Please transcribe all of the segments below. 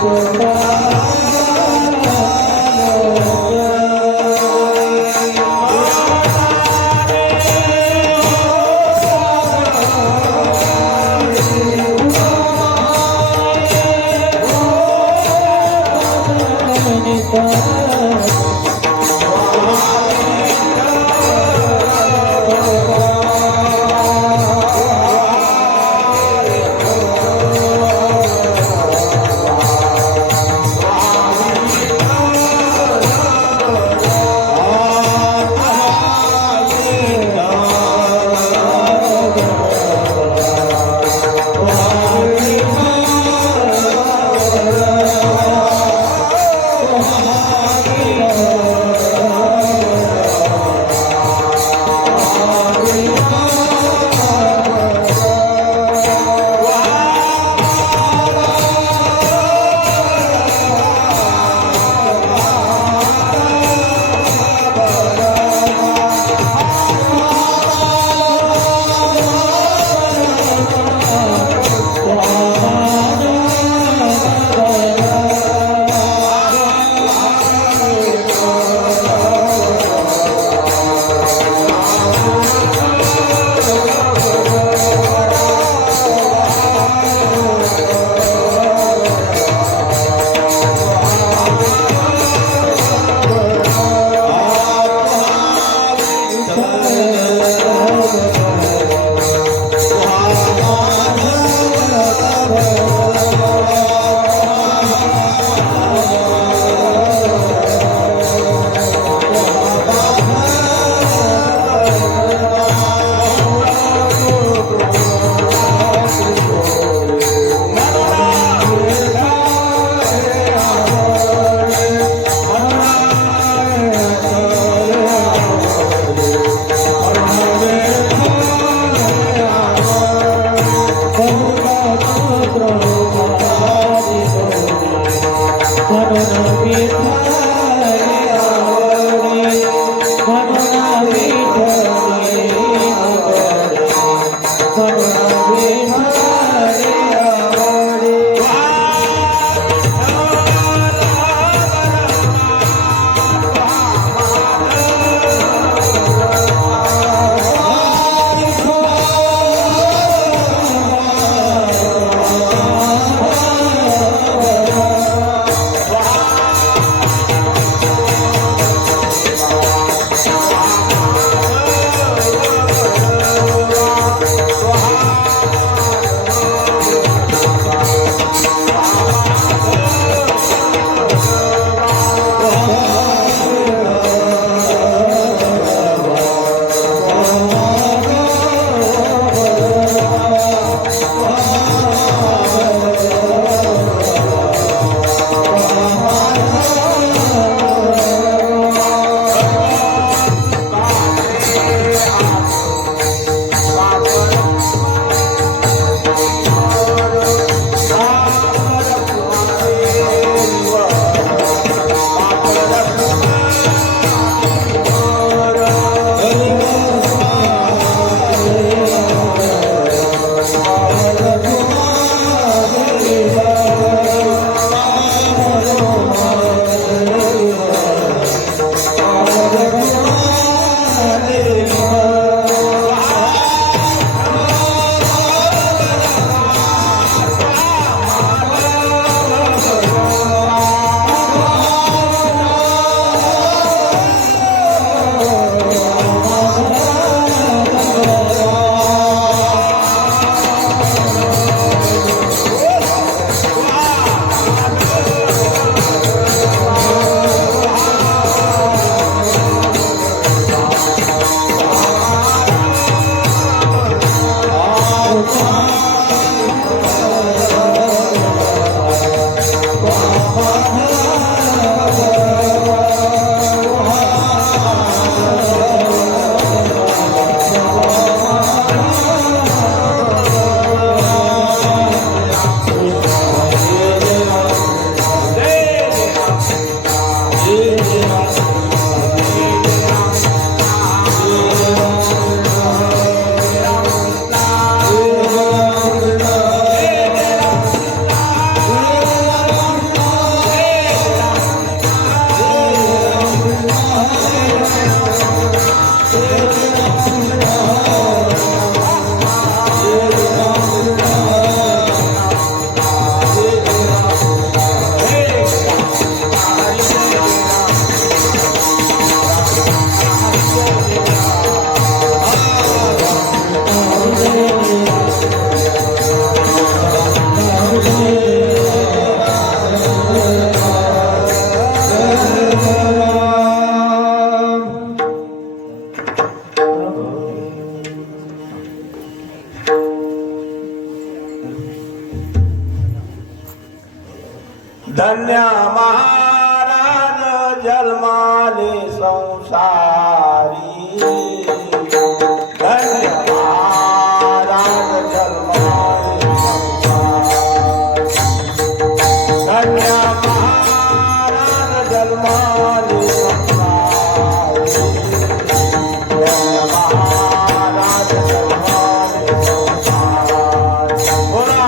Oh धन्य महाराज जन्माले संसारी धन्य महाराज जन्माले संसारी धन्य महाराज जन्माले संसारी धन्य महाराज जन्माले संसारी बोला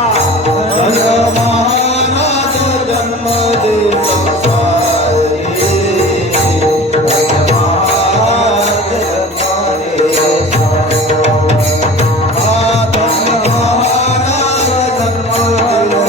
धन्य महाराज जन्माले संसारी धन्य महाराज जन्माले संसारी धन्य महाराज जन्माले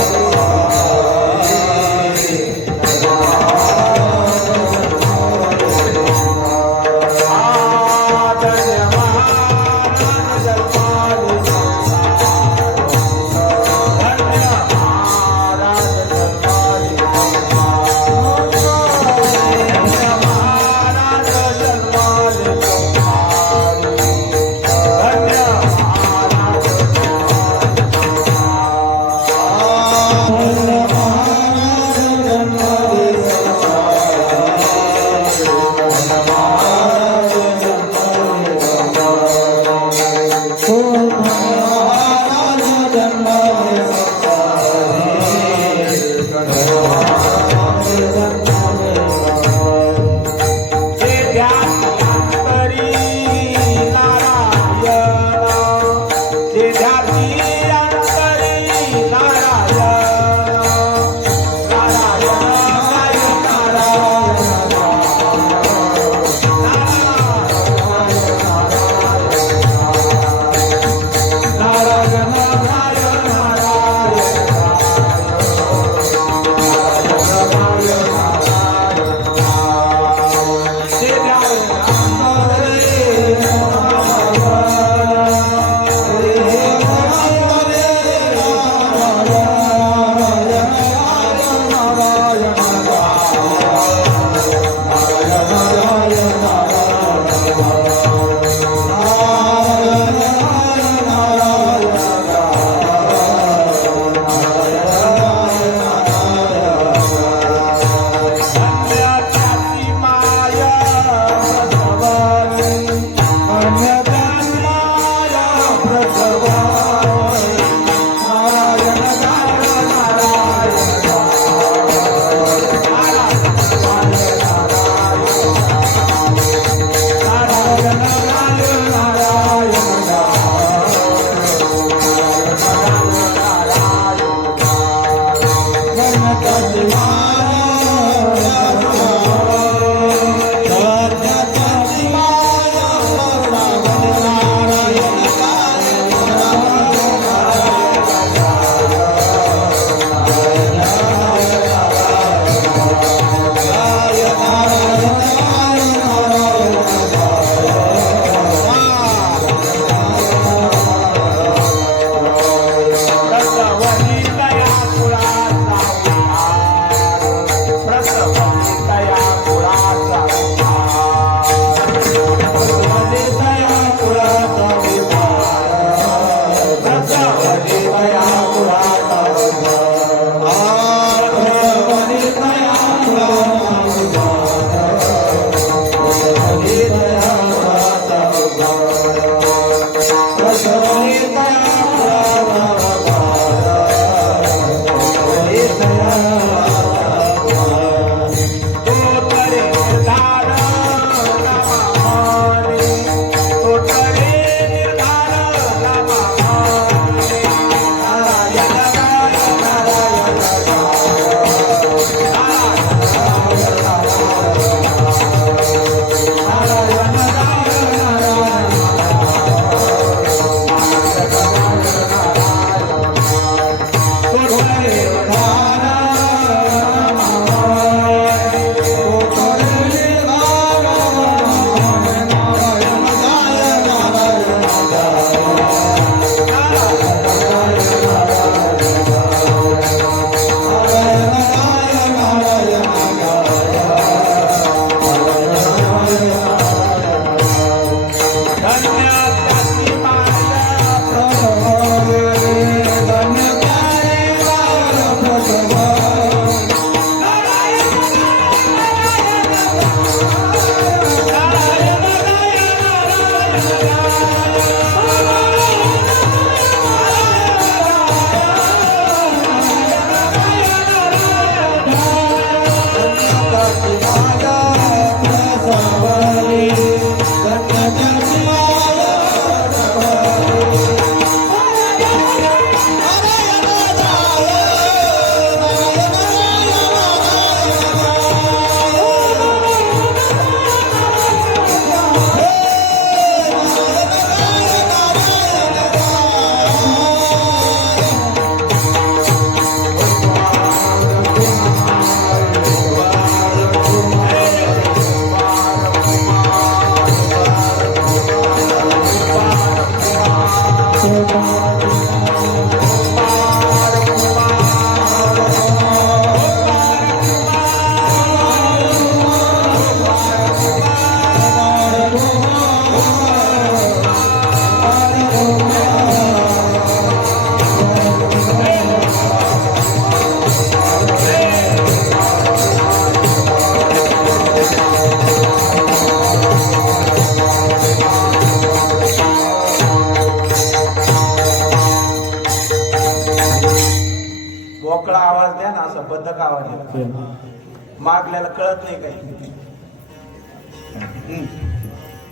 मागल्याला कळत नाही काही.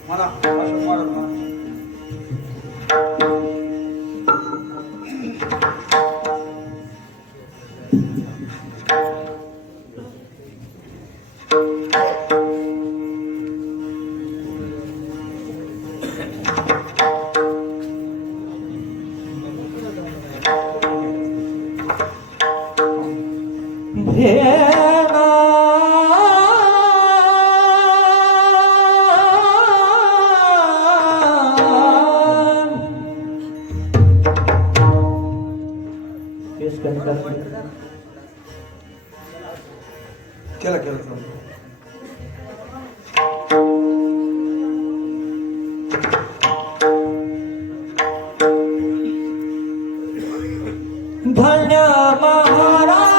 म्हणा अशोक महाराज म्हणा. केलं केलं धन्य महाराज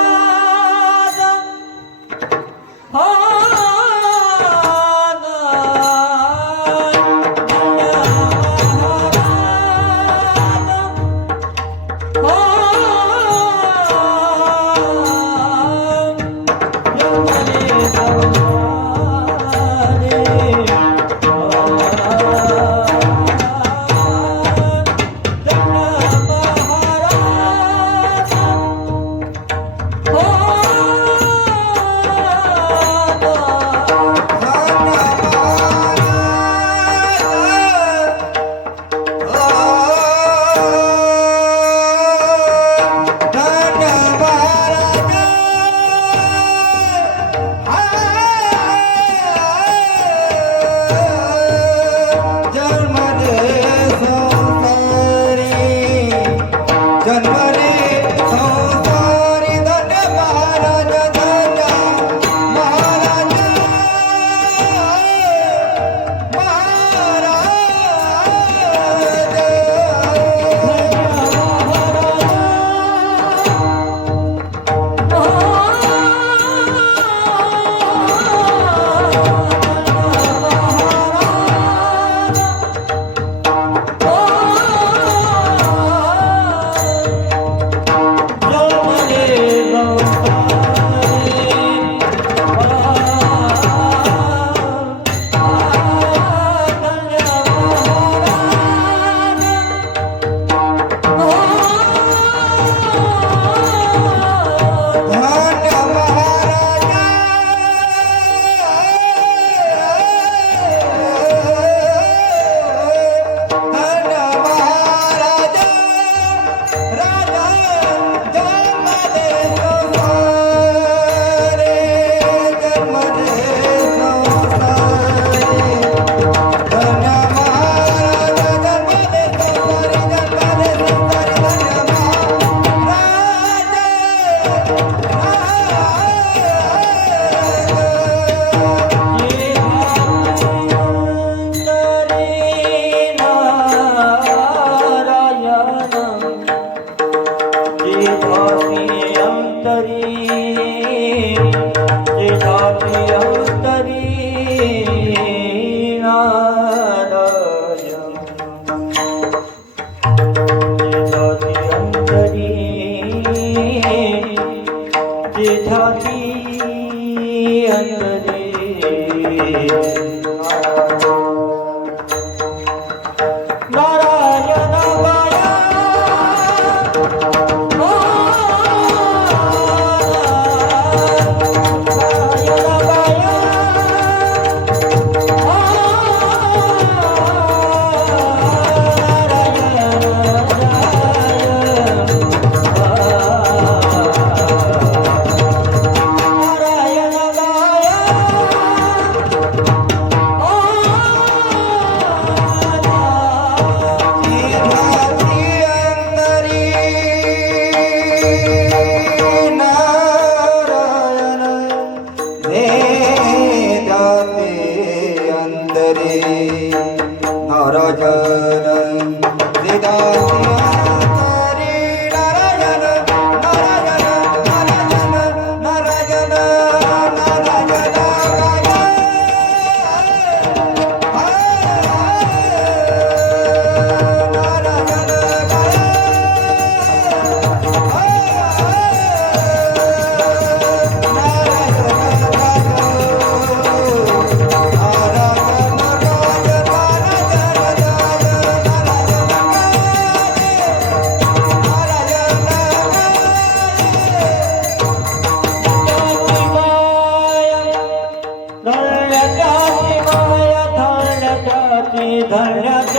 धन्याची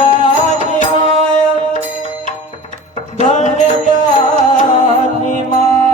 माय धन्याची माय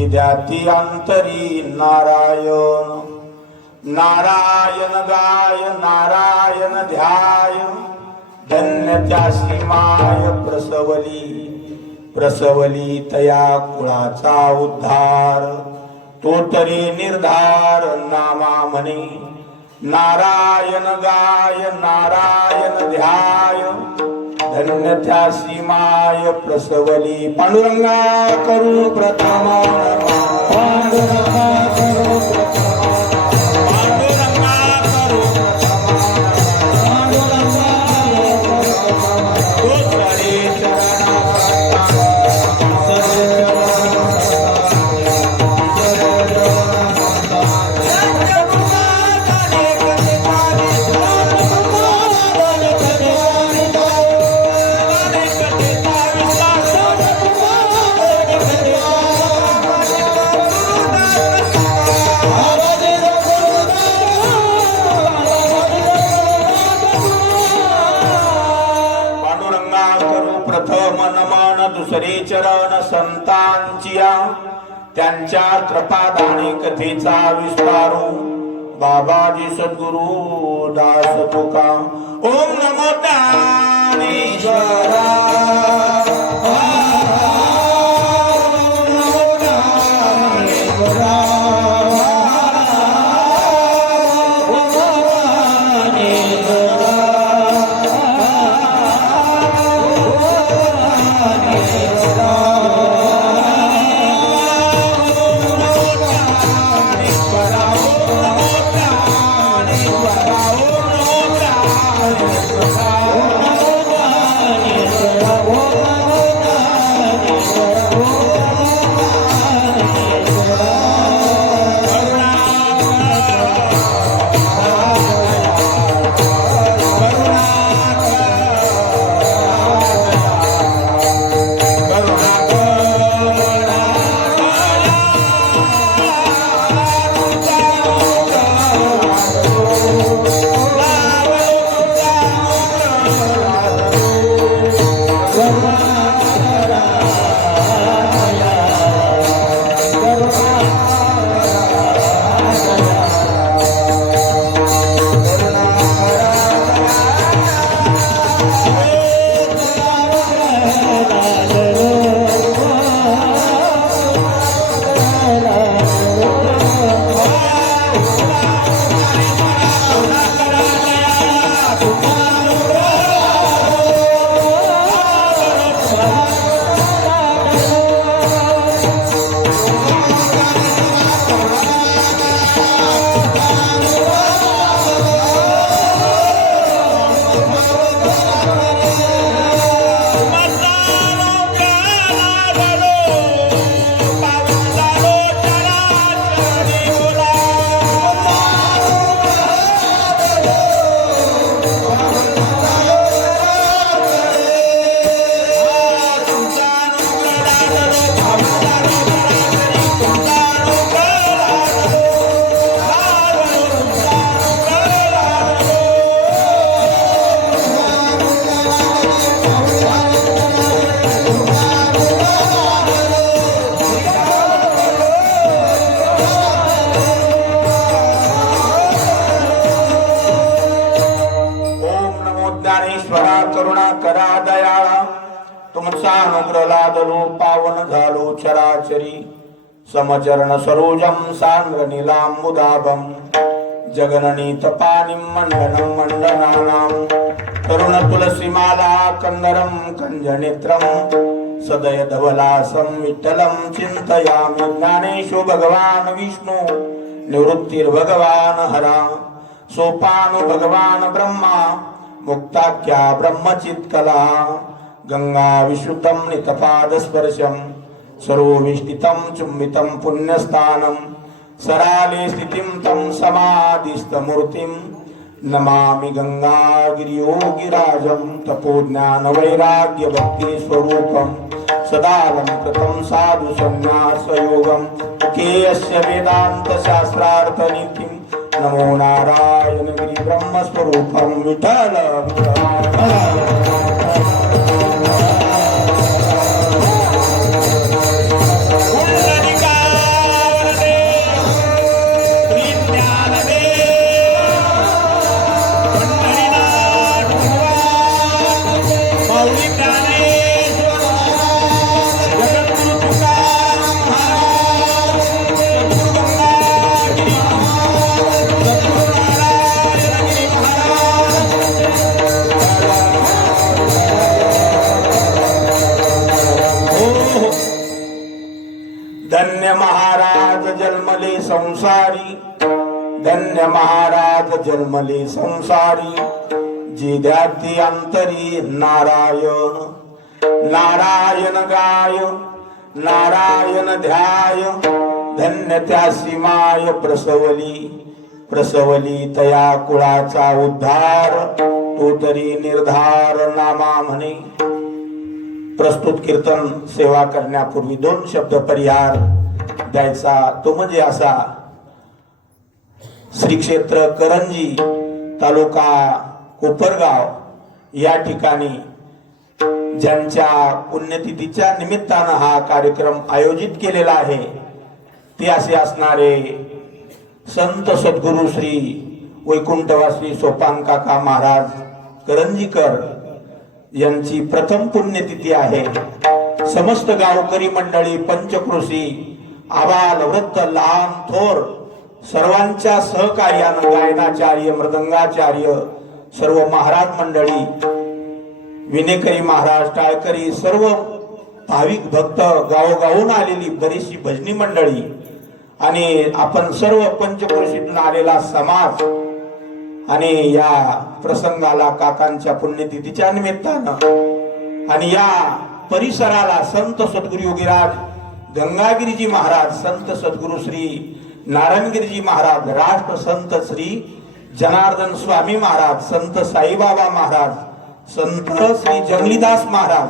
हृदयाती अंतरी नारायण नारायण गाय नारायण ध्याय धन्य त्यासी माय प्रसवली तया कुळाचा उद्धार तो तरी निर्धार नामा म्हणे नारायण गाय नारायण ध्याय धन्य त्यासी माय प्रसवली पांडुरंगा करू प्रथम पांडुरंगा करू दुसरे चरण संतांचिया त्यांच्या कृपादाने कथेचा विस्तारू बाबाजी सद्गुरु दास तुका ओम नमो ज्ञानेश्वरा पावन झालो चराचरी समचरण सरोजम सांद्र नीलांबुदाभम जगननीत पानिं मंडनं मंडनानां तरुण तुलसीमाला कंदरं कंजनेत्रं सदय धवलासं विठ्ठलं चिंतयामि ज्ञानेशो भगवान विष्णु निवृत्तिर्भगवान हरा सोपानो भगवान ब्रह्मा मुक्ताख्या ब्रह्मचित्कला गंगा विशुद्धं नितपाद स्पर्शं सरोविष्टितं चुम्बितं पुण्यस्थानं सराले स्थितिं तं समाधिस्थमूर्तिं नमामि गंगागिरियोगिराजं तपोज्ञान वैराग्य भक्ति स्वरूपं सदालंकृतं साधु संन्यासयोगं केयस्य वेदांत शास्त्रार्थ नीतिं नमो नारायण गिरि ब्रह्मस्वरूपं विठ्ठल पुंडलिका जन्मले संसारी, धन्य महाराज जन्मले संसारी, जी ध्याती अंतरी नारायण, नारायण गाय नारायण ध्याय, धन्य त्यासी माय प्रसवली, प्रसवली तया कुळाचा उद्धार, तो तरी निर्धार नामा म्हणे. प्रस्तुत कीर्तन सेवा करण्यापूर्वी 2 शब्द परिहार द्यायचा, तो म्हणजे असा. श्री क्षेत्र करंजी तालुका कोपरगाव या ठिकाणी ज्यांच्या पुण्यतिथीच्या निमित्तानं हा कार्यक्रम आयोजित केलेला आहे, ते असे असणारे संत सद्गुरु श्री वैकुंठवासी सोपान काका महाराज करंजीकर यांची प्रथम पुण्यतिथी आहे. समस्त गावकरी मंडळी, पंचक्रोशी, आबाल वृद्ध लहान थोर सर्वांच्या सहकार्यानं गायनाचार्य, मृदंगाचार्य, सर्व महाराज मंडळी, विनेकरी महाराज, टाळकरी, सर्व भाविक भक्त, गावोगावून आलेली बरीचशी भजनी मंडळी आणि आपण सर्व पंचक्रोशीतून आलेला समाज आणि या प्रसंगाला काकांच्या पुण्यतिथीच्या निमित्तानं आणि या परिसराला संत सद्गुरु योगीराज गंगागिरीजी महाराज, संत सद्गुरु श्री नारायणगिरीजी महाराज, राष्ट्र संत श्री जनार्दन स्वामी महाराज, संत साईबाबा महाराज, संत श्री जंगलीदास महाराज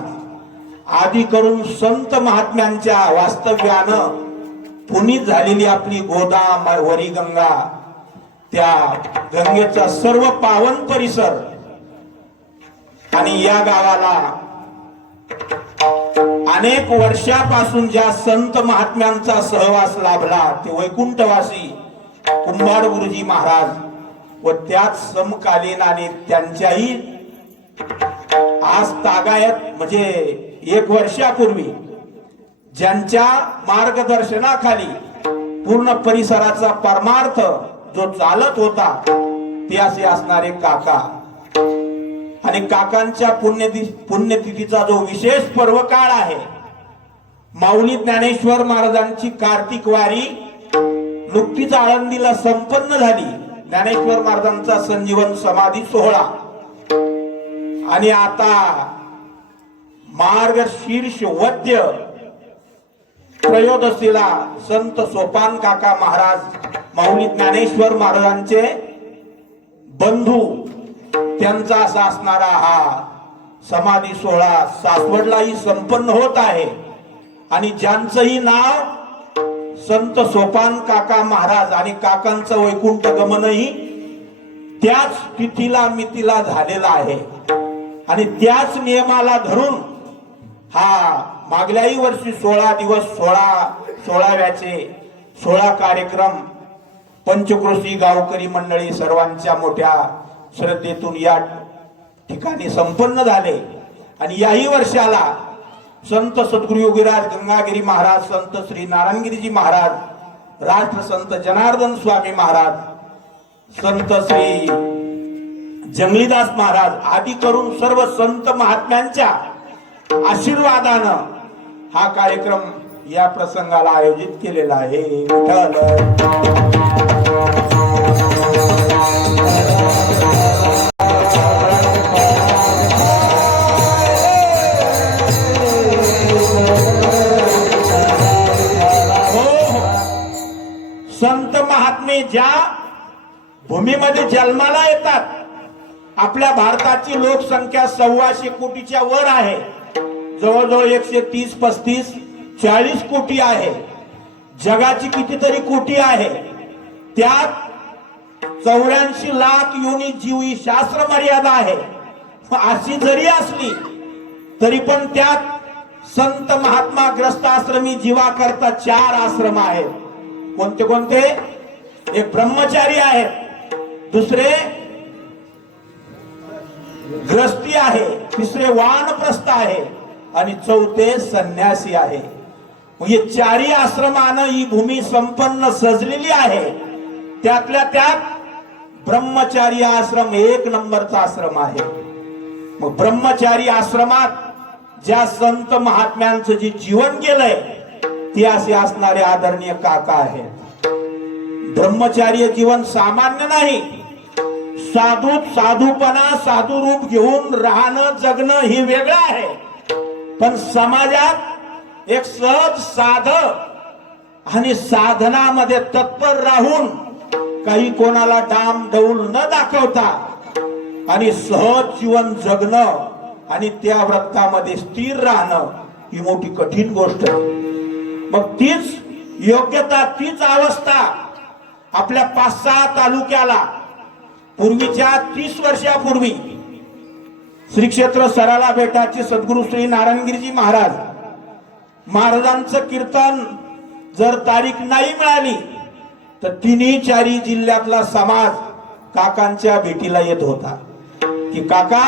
आदी करून संत महात्म्यांच्या वास्तव्यानं पुनीत झालेली आपली गोदा वरी गंगा, त्या गंगेचा सर्व पावन परिसर आणि या गावाला अनेक वर्षापासून ज्या संत महात्म्यांचा सहवास लाभला, ते वैकुंठवासी कुंभार गुरुजी महाराज व त्याच समकालीन आणि त्यांच्याही आज तागायत म्हणजे 1 वर्षापूर्वी ज्यांच्या मार्गदर्शनाखाली पूर्ण परिसराचा परमार्थ जो चालत होता, ते असे असणारे काका. आणि काकांच्या पुण्यतिथीचा जो विशेष पर्व काळ आहे, माऊली ज्ञानेश्वर महाराजांची कार्तिक वारी नुकतीच आळंदीला संपन्न झाली. ज्ञानेश्वर महाराजांचा संजीवन समाधी सोहळा आणि आता मार्गशीर्ष वद्य त्रयोदशीला संत सोपान काका महाराज, माऊली ज्ञानेश्वर महाराजांचे बंधू, त्यांचा असा असणारा हा समाधी सोहळा सासवडलाही संपन्न होत आहे. आणि ज्यांचंही नाव संत सोपान काका महाराज आणि काकांचं वैकुंठ गमनही त्याच तिथीला मितीला झालेला आहे. आणि त्याच नियमाला धरून हा मागल्याही वर्षी 16 दिवस 16व्याचे 16 कार्यक्रम पंचक्रोशी गावकरी मंडळी सर्वांच्या मोठ्या श्रद्धेतून या ठिकाणी संपन्न झाले. आणि याही वर्षाला संत सद्गुरु योगीराज गंगागिरी महाराज, संत श्री नारायणगिरीजी महाराज, राष्ट्र संत जनार्दन स्वामी महाराज, संत श्री जंगलीदास महाराज आदी करून सर्व संत महात्म्यांच्या आशीर्वादानं हा कार्यक्रम या प्रसंगाला आयोजित केलेला आहे. संत महात्मे ज्या भूमीमध्ये जन्माला येतात, आपल्या भारताची लोकसंख्या 125 कोटीच्या वर आहे. जवळजवळ 130, 35, 40 कोटी आहे. जगाची कितीतरी कोटी आहे. त्यात 84 लाख योनी जीव ही शास्त्र मर्यादा आहे. अशी जरी असली तरी पण त्यात संत महात्मा ग्रस्त आश्रमी जीवा करता 4 आश्रम आहेत. कोणते कोणते? एक ब्रह्मचारी आहेत, दुसरे ग्रस्ती आहे, तिसरे वानप्रस्थ आहे आणि चौथे संन्यासी आहे. म्हणजे 4ही आश्रमानं ही भूमी संपन्न सजलेली आहे. त्यातल्या त्यात ब्रह्मचारी आश्रम 1 नंबरचा आश्रम आहे. मग ब्रह्मचारी आश्रमात ज्या संत महात्म्यांचं जे जीवन गेलंय ते असे असणारे आदरणीय काका आहेत. ब्रह्मचार्य जीवन सामान्य नाही. साधूपणा, साधू रूप घेऊन राहणं, जगणं हे वेगळं आहे. पण समाजात एक सहज आणि साधनामध्ये तत्पर राहून काही कोणाला डाम डौल न दाखवता आणि सहज जीवन जगणं आणि त्या व्रतामध्ये स्थिर राहणं ही मोठी कठीण गोष्ट आहे. मग तीच योग्यता, तीच अवस्था आपल्या 5-6 तालुक्याला पूर्वीच्या 30 वर्षापूर्वी श्री क्षेत्र सराला बेटाचे सद्गुरु श्री नारायणगिरीजी महाराजांचं कीर्तन जर तारीख नाही मिळाली तर 3-4 जिल्ह्यातला समाज काकांच्या भेटीला येत होता की काका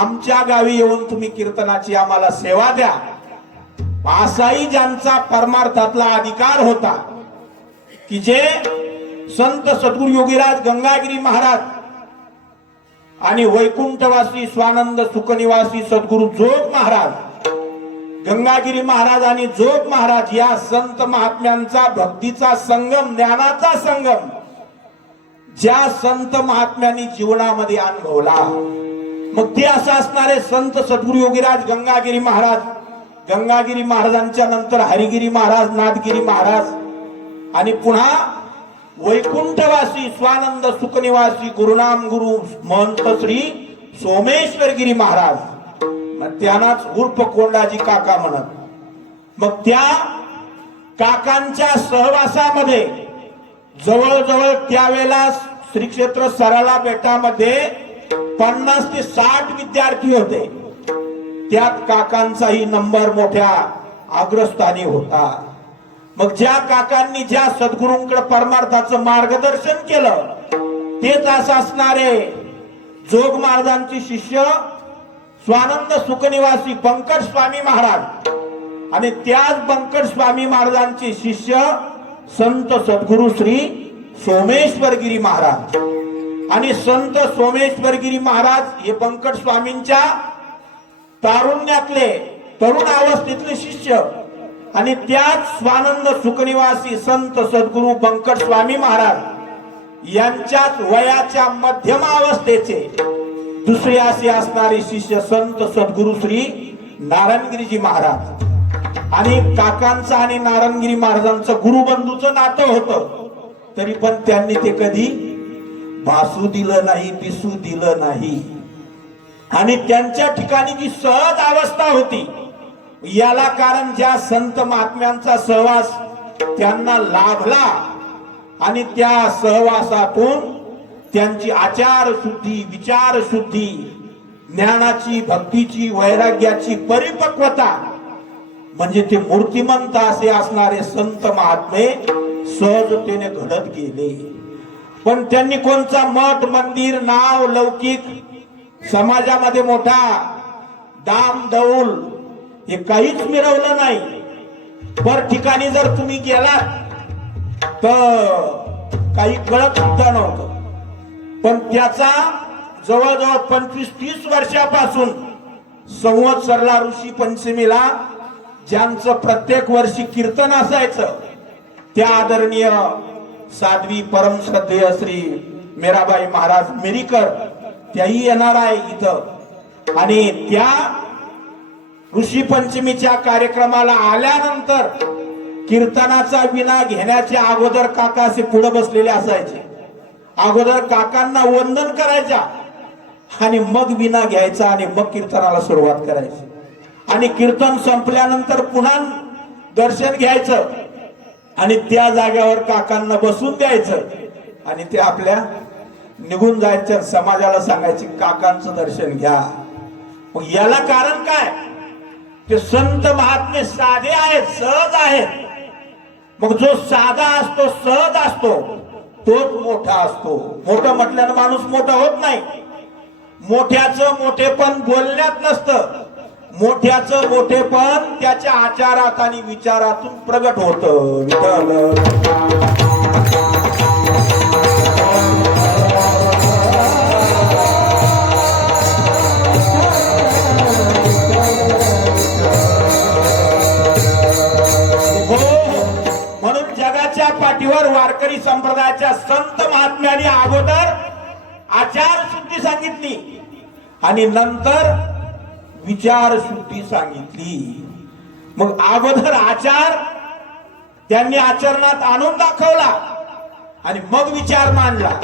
आमच्या गावी येऊन तुम्ही कीर्तनाची आम्हाला सेवा द्या. असाही ज्यांचा परमार्थातला अधिकार होता की जे संत सद्गुरु योगीराज गंगागिरी महाराज आणि वैकुंठवासी स्वानंद सुखनिवासी सद्गुरु जोग महाराज, गंगागिरी महाराज आणि जोग महाराज या संत महात्म्यांचा भक्तीचा संगम, ज्ञानाचा संगम ज्या संत महात्म्यांनी जीवनामध्ये अनुभवला, मग ते असं असणारे संत सद्गुरु योगीराज गंगागिरी महाराज, गंगागिरी महाराजांच्या नंतर हरिगिरी महाराज, नाथगिरी महाराज आणि पुन्हा वैकुंठवासी स्वानंद सुखनिवासी गुरुनाम गुरु महंत श्री सोमेश्वरगिरी महाराज, मग त्यांनाच उर्फ कोंडाजी काका म्हणत. मग त्या काकांच्या सहवासामध्ये जवळजवळ त्यावेळेला श्री क्षेत्र सराला बेटामध्ये 50 ते 60 विद्यार्थी होते. त्यात काकांचाही नंबर मोठ्या अग्रस्थानी होता. मग ज्या काकांनी ज्या सद्गुरूंकडे परमार्थाचं मार्गदर्शन केलं तेच असं असणारे जोग महाराजांचे शिष्य स्वानंद सुखनिवासी बंकट स्वामी महाराज आणि त्याच बंकट स्वामी महाराजांचे शिष्य संत सद्गुरु श्री सोमेश्वरगिरी महाराज. आणि संत सोमेश्वरगिरी महाराज हे बंकट स्वामींच्या तारुण्यातले, तरुण अवस्थेतले शिष्य आणि त्याच स्वानंद सुखनिवासी संत सद्गुरु बंकट स्वामी महाराज यांच्याच वयाच्या मध्यम अवस्थेचे दुसरे असे असणारे शिष्य संत सद्गुरु श्री नारायणगिरीजी महाराज. आणि काकांचं आणि नारायणगिरी महाराजांचं गुरुबंधूचं नातं होतं, तरी पण त्यांनी ते कधी भासू दिलं नाही, पिसू दिलं नाही. आणि त्यांच्या ठिकाणी जी सहज अवस्था होती याला कारण ज्या संत महात्म्यांचा सहवास त्यांना लाभला आणि त्या सहवासातून त्यांची आचार शुद्धी, विचार शुद्धी, ज्ञानाची, भक्तीची, वैराग्याची परिपक्वता म्हणजे ते मूर्तिमंत असे असणारे संत महात्मे सहजतेने घडत गेले. पण त्यांनी कोणता मठ, मंदिर, नाव, लौकिक, समाजामध्ये मोठा दाम दौल हे काहीच मिळवलं नाही. पर ठिकाणी जर तुम्ही गेलात तर काही कळत सुद्धा नव्हतं. पण त्याचा जवळजवळ 25-30 वर्षापासून संवत्सरला ऋषी पंचमीला ज्यांचं प्रत्येक वर्षी कीर्तन असायचं त्या आदरणीय साध्वी परमश्रद्धेय श्री मीराबाई महाराज मिरीकर त्याही येणार आहे इथं. आणि त्या ऋषी पंचमीच्या कार्यक्रमाला आल्यानंतर कीर्तनाचा विना घेण्याच्या अगोदर काका असे पुढे बसलेले असायचे. अगोदर काकांना वंदन करायचा आणि मग विना घ्यायचा आणि मग कीर्तनाला सुरुवात करायची. आणि कीर्तन संपल्यानंतर पुन्हा दर्शन घ्यायचं आणि त्या जागेवर काकांना बसून द्यायचं आणि ते आपल्या निघून जायच्या. समाजाला सांगायचे काकांचं दर्शन घ्या. मग याला कारण काय? ते संत महात्मे साधे आहेत, सहज आहेत. मग जो साधा असतो, सहज असतो, तोच मोठा असतो. मोठं म्हटल्यानं माणूस मोठा होत नाही. मोठ्याचं मोठेपण बोलण्यात नसतं, मोठ्याचं मोठेपण त्याच्या आचारात आणि विचारातून प्रगट होतं. विठ्ठल पाठीवर वारकरी संप्रदायाच्या संत महात्म्याने अगोदर आचार शुद्धी सांगितली आणि नंतर विचार शुद्धी सांगितली. मग अगोदर आचार त्यांनी आचरणात आणून दाखवला आणि मग विचार मांडला.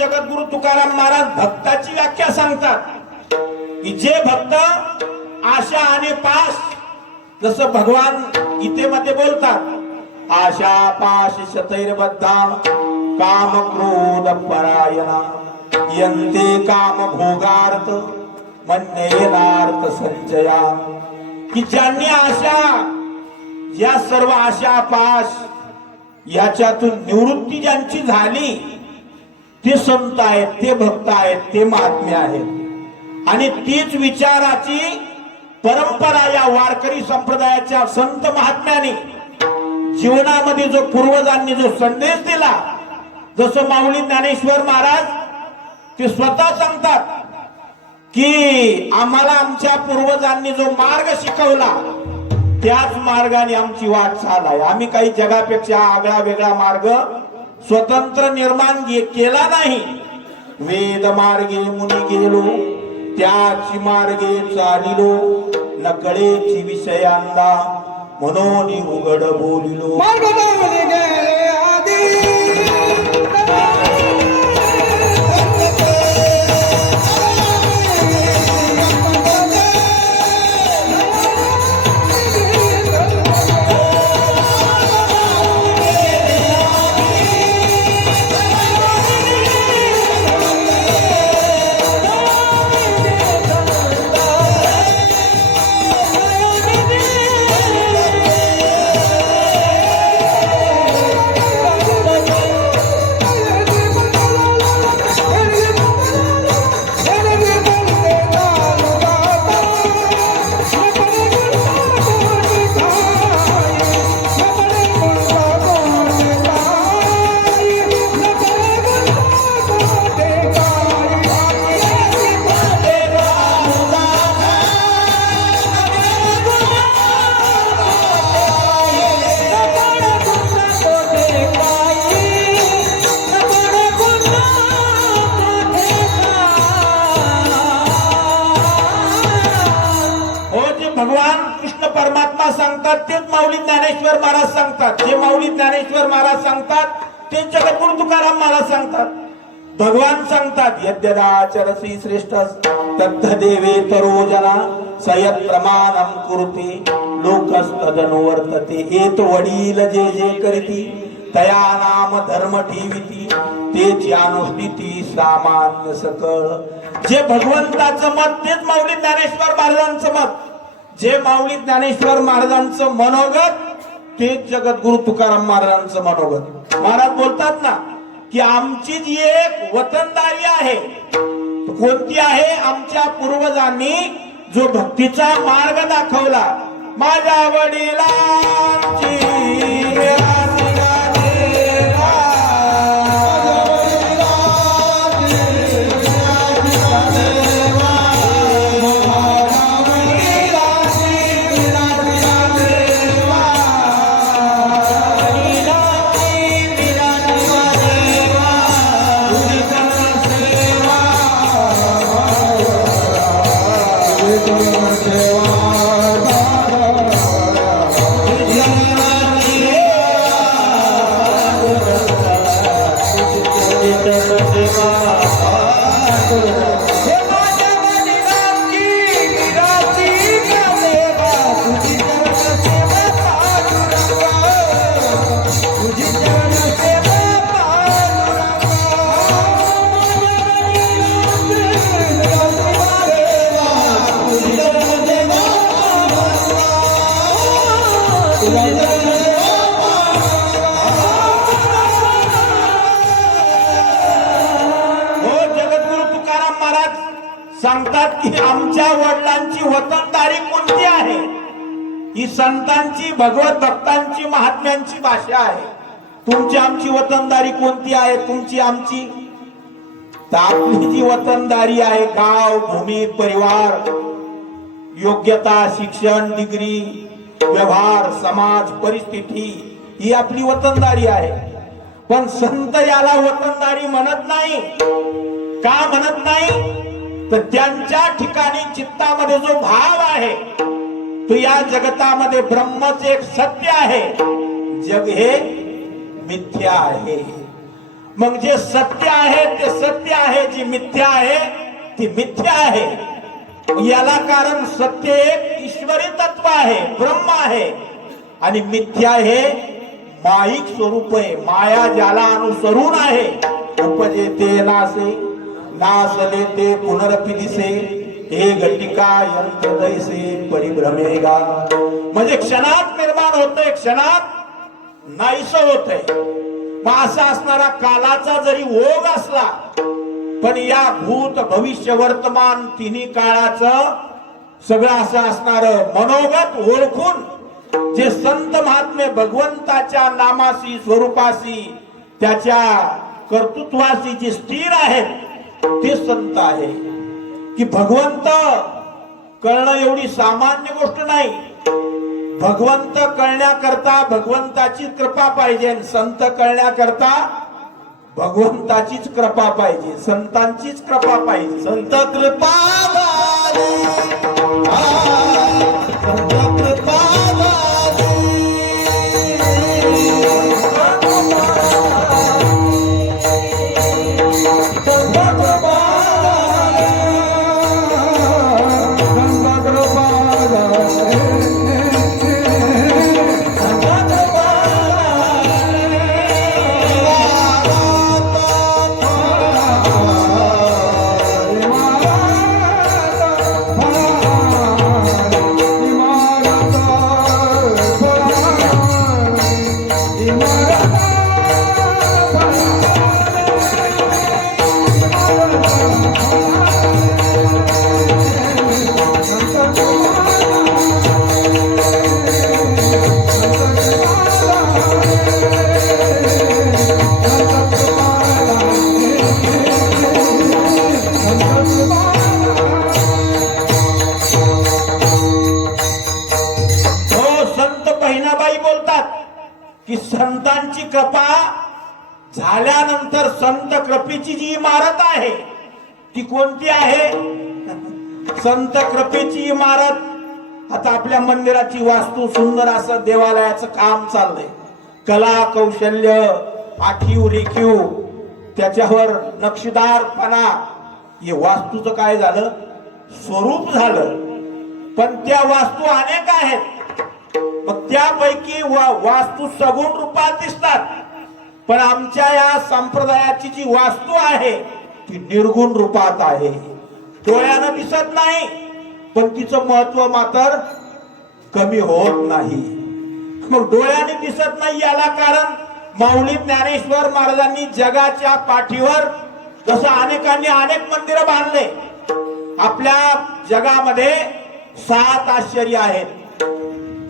जगद्गुरु तुकाराम महाराज भक्ताची व्याख्या सांगतात की जे भक्त आशा आणि पाश, जसं भगवान गीतेमध्ये बोलतात, आशा पाश शतैर्बद्धा काम क्रोध परायणा यंते काम भोगार्थ मन्येनार्थ संचया. की ज्यांनी आशा, या सर्व आशा पाश याच्यातून निवृत्ती ज्यांची झाली ते संत आहेत, ते भक्त आहेत, ते महात्मे आहेत. आणि तीच विचाराची परंपरा या वारकरी संप्रदायाच्या संत महात्म्याने जीवनामध्ये जो पूर्वजांनी जो संदेश दिला, जसं माऊली ज्ञानेश्वर महाराज ते स्वतः सांगतात की आम्हाला आमच्या पूर्वजांनी जो मार्ग शिकवला त्याच मार्गाने आमची वाटचाल आहे. आम्ही काही जगापेक्षा आगळा वेगळा मार्ग स्वतंत्र निर्माण केला नाही. वेद मार्गे मुनी गेलो त्याची मार्गे चालिलो, नकळेची विषयांदा म्हणून उघड बोलिलो. भगवान कृष्ण परमात्मा सांगतात तेच माऊली ज्ञानेश्वर महाराज सांगतात. जे माऊली ज्ञानेश्वर महाराज सांगतात ते जगद्गुरु तुकाराम महाराज सांगतात. भगवान सांगतात यद्यदाचरसी श्रेष्ठ तद्धदेवे तरोजना सयत प्रमाणम कुरुते लोकस्तदनुवर्तते. एत वडील जे जे करीती तया नाम धर्म ठेविती तेची अनुष्ठिती सामान्य सकळ. जे भगवंताचं मत तेच माऊली ज्ञानेश्वर महाराजांचं मत. जे माऊली ज्ञानेश्वर महाराजांचं मनोगत तेच जगद्गुरु तुकाराम महाराजांचं मनोगत. महाराज बोलतात ना की आमची जी एक वतनदारी आहे कोणती आहे, आमच्या पूर्वजांनी जो भक्तीचा मार्ग दाखवला. माझ्या वडिलांची हे माझ्या वडिलांची विराची देवा तुझी चरण सेवा पांडुरंगा तुझी चरण सेवा हो जगद्गुरु तुकाराम महाराज सांगतात की आमच्या वडिलांची वतनदारी कोणती आहे? ही संतांची भगवत भक्तांची महात्म्यांची भाषा आहे. तुमची आमची वतनदारी कोणती आहे? तुमची आमची तर आपली जी वतनदारी आहे गाव भूमी परिवार योग्यता शिक्षण डिग्री व्यवहार समाज परिस्थिती ही आपली वतनदारी आहे. पण संत याला वतनदारी म्हणत नाही. का म्हणत नाही? तर त्यांच्या ठिकाणी चित्तामध्ये जो भाव आहे तो या जगतामध्ये ब्रह्मच एक सत्य आहे, जग हे मिथ्या आहे. मग जे सत्य आहे ते सत्य आहे, जी मिथ्या आहे ती मिथ्या आहे. याला कारण सत्य एक ईश्वरी तत्व आहे, ब्रह्म आहे, आणि मिथ्या हे माईक स्वरूप आहे, माया ज्याला अनुसरून आहे. उपजे ते नासे नासले ते पुनरपि दिसे हे घटिका यंत्र दैसे परिभ्रमेगा. म्हणजे क्षणात निर्माण होतंय क्षणात नाहीसं होतंय. मग असा असणारा कालाचा जरी ओघ असला पण या भूत भविष्य वर्तमान तिन्ही काळाचं सगळं असं असणार मनोगत ओळखून जे संत महात्मे भगवंताच्या नामासी स्वरूपाशी त्याच्या कर्तृत्वाशी जे स्थिर आहेत ते संत आहे. की भगवंत कळणं एवढी सामान्य गोष्ट नाही. भगवंत कळण्याकरता भगवंताची कृपा पाहिजे. संत कळण्याकरता भगवंताचीच कृपा पाहिजे, संतांचीच कृपा पाहिजे. संत कृपा झाली, संत कृपा की संतांची कृपा झाल्यानंतर संत कृपेची जी इमारत आहे ती कोणती आहे? संत कृपेची इमारत. आता आपल्या मंदिराची वास्तू सुंदर असं देवालयाचं काम चाललंय. कला कौशल्य आखीव रेखीव त्याच्यावर नक्षीदारपणा हे वास्तूचं काय झालं स्वरूप झालं. पण त्या वास्तू अनेक आहेत. मग त्यापैकी वास्तू सगुण रूपात दिसतात, पण आमच्या या संप्रदायाची जी वास्तू आहे ती निर्गुण रूपात आहे. डोळ्यानं दिसत नाही पण तिचं महत्व मात्र कमी होत नाही. मग डोळ्याने दिसत नाही याला कारण माऊली ज्ञानेश्वर महाराजांनी जगाच्या पाठीवर जसं अनेकांनी अनेक मंदिरं बांधले. आपल्या जगामध्ये 7 आश्चर्य आहेत.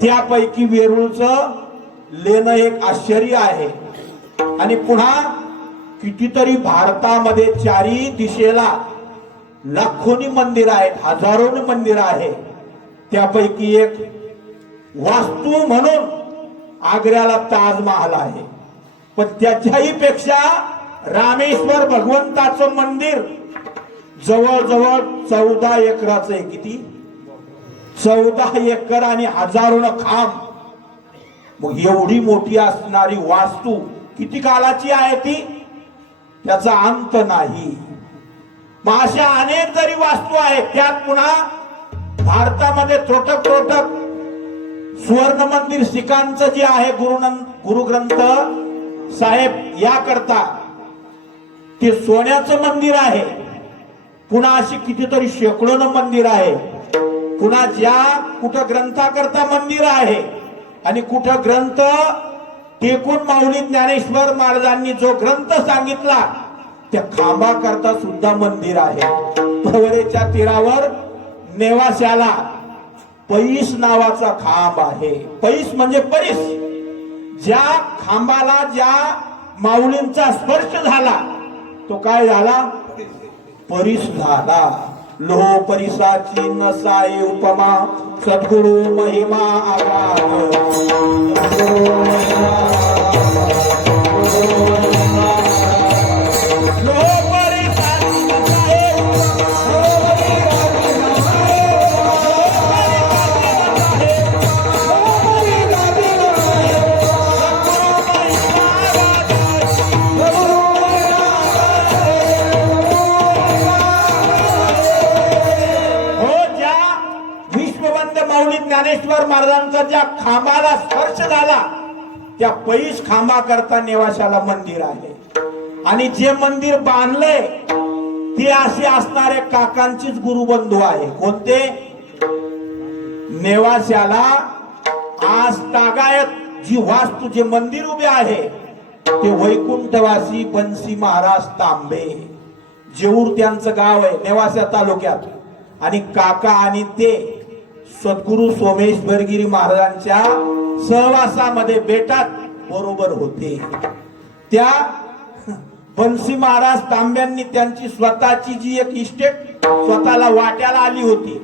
त्यापैकी वेरूळचं लेणं एक आश्चर्य आहे. आणि पुन्हा कितीतरी भारतामध्ये 4ही दिशेला लाखोनी मंदिर आहेत, हजारोनी मंदिर आहे. त्यापैकी एक वास्तू म्हणून आग्र्याला ताजमहाल आहे. पण त्याच्याही पेक्षा रामेश्वर भगवंताचं मंदिर जवळजवळ 14 एकराचं आहे. किती? 14 एकर आणि हजारों खांब. मग एवढी मोठी असणारी वास्तू किती कालाची आहे ती? त्याचा अंत नाही. मग अशा अनेक जरी वास्तू आहेत, त्यात पुन्हा भारतामध्ये त्रोटक सुवर्ण मंदिर शिखांचं जे आहे गुरुग्रंथ साहेब याकरता ते सोन्याचं मंदिर आहे. पुन्हा अशी कितीतरी शेकडोन मंदिर आहे. पुन्हा ज्या कुठं ग्रंथाकरता मंदिर आहे आणि कुठं ग्रंथ टेकून माऊली ज्ञानेश्वर महाराजांनी जो ग्रंथ सांगितला त्या खांबा करता सुद्धा मंदिर आहे. प्रवरेच्या तीरावर नेवाशाला पैस नावाचा खांब आहे. पैस म्हणजे परीस. ज्या खांबाला ज्या माऊलींचा स्पर्श झाला तो काय झाला? परीस झाला. लोह परिसाची नसाय उपमा सद्गुरु महिमा आगाध. ज्ञानेश्वर महाराजांचा ज्या खांबाला स्पर्श झाला त्या पैस खांबा करता नेवाशाला मंदिर आहे. आणि जे मंदिर बांधलंय ते असे असणारे काकांचीच गुरुबंधू आहे. कोणते? नेवाशाला आज तागायत जी वास्तू जे मंदिर उभे आहे ते वैकुंठवासी बन्सी महाराज तांबे, जेऊर त्यांचं गाव आहे नेवासा तालुक्यात. आणि काका आणि ते सद्गुरु सोमेश्वरगिरी महाराजांच्या सहवासामध्ये बेटात बरोबर होते. त्या बन्सी महाराज तांब्यांनी त्यांची स्वतःची जी एक इस्टेट स्वतःला वाट्याला आली होती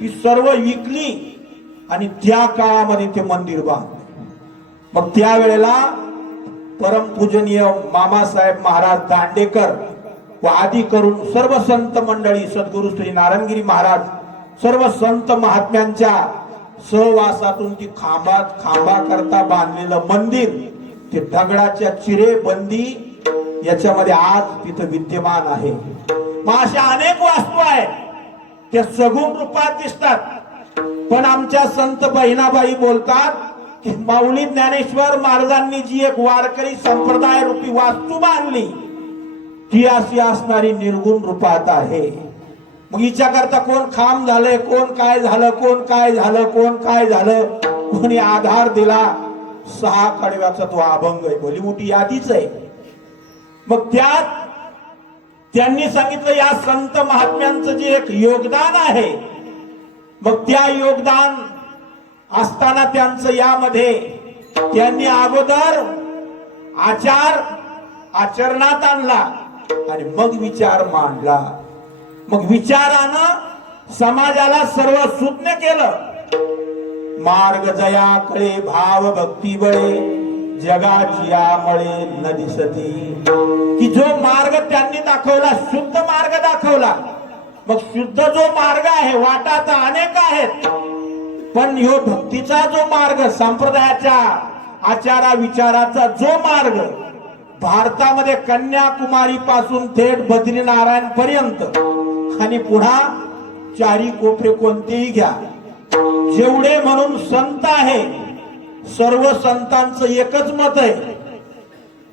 ती सर्व विकली आणि त्या काळामध्ये ते मंदिर बांधले. मग त्यावेळेला परमपूजनीय मामासाहेब महाराज दांडेकर व आदी करून सर्व संत मंडळी सद्गुरु श्री नारायणगिरी महाराज सर्व संत महात्म्यांच्या सहवासातून ती खांबा करता बांधलेलं मंदिर ते दगडाच्या चिरे बंदी याच्यामध्ये आज तिथं विद्यमान आहे. मग अशा अनेक वास्तू आहेत त्या सगुण रूपात दिसतात. पण आमच्या संत बहिणाबाई बोलतात की माऊली ज्ञानेश्वर महाराजांनी जी एक वारकरी संप्रदाय रूपी वास्तू बांधली ती अशी असणारी निर्गुण रूपात आहे. मग हिच्याकरता कोण खांब झालंय, कोण काय झालं, कोण काय झालं, कोण काय झालं, कोणी आधार दिला. 6 कडव्याचा तो अभंग आहे, भली मोठी यादीच आहे. मग त्यात त्यांनी सांगितलं या संत महात्म्यांचं जे एक योगदान आहे मग त्या योगदान असताना त्यांचं यामध्ये त्यांनी अगोदर आचरणात आणला आणि मग विचार मांडला. मग विचारानं समाजाला सर्व सुज्ञ केलं. मार्ग जया कळे भाव भक्ती बळे जगाची आमळे न दिसती. की जो मार्ग त्यांनी दाखवला शुद्ध मार्ग दाखवला. मग शुद्ध जो मार्ग आहे वाटा तर अनेक आहेत पण ह्यो भक्तीचा जो मार्ग संप्रदायाच्या आचारा विचाराचा जो मार्ग भारतामध्ये कन्याकुमारी पासून थेट बद्रीनारायण पर्यंत आणि पुन्हा चारी कोपरे कोणतेही घ्या जेवढे म्हणून संत आहे सर्व संतांचं एकच मत आहे.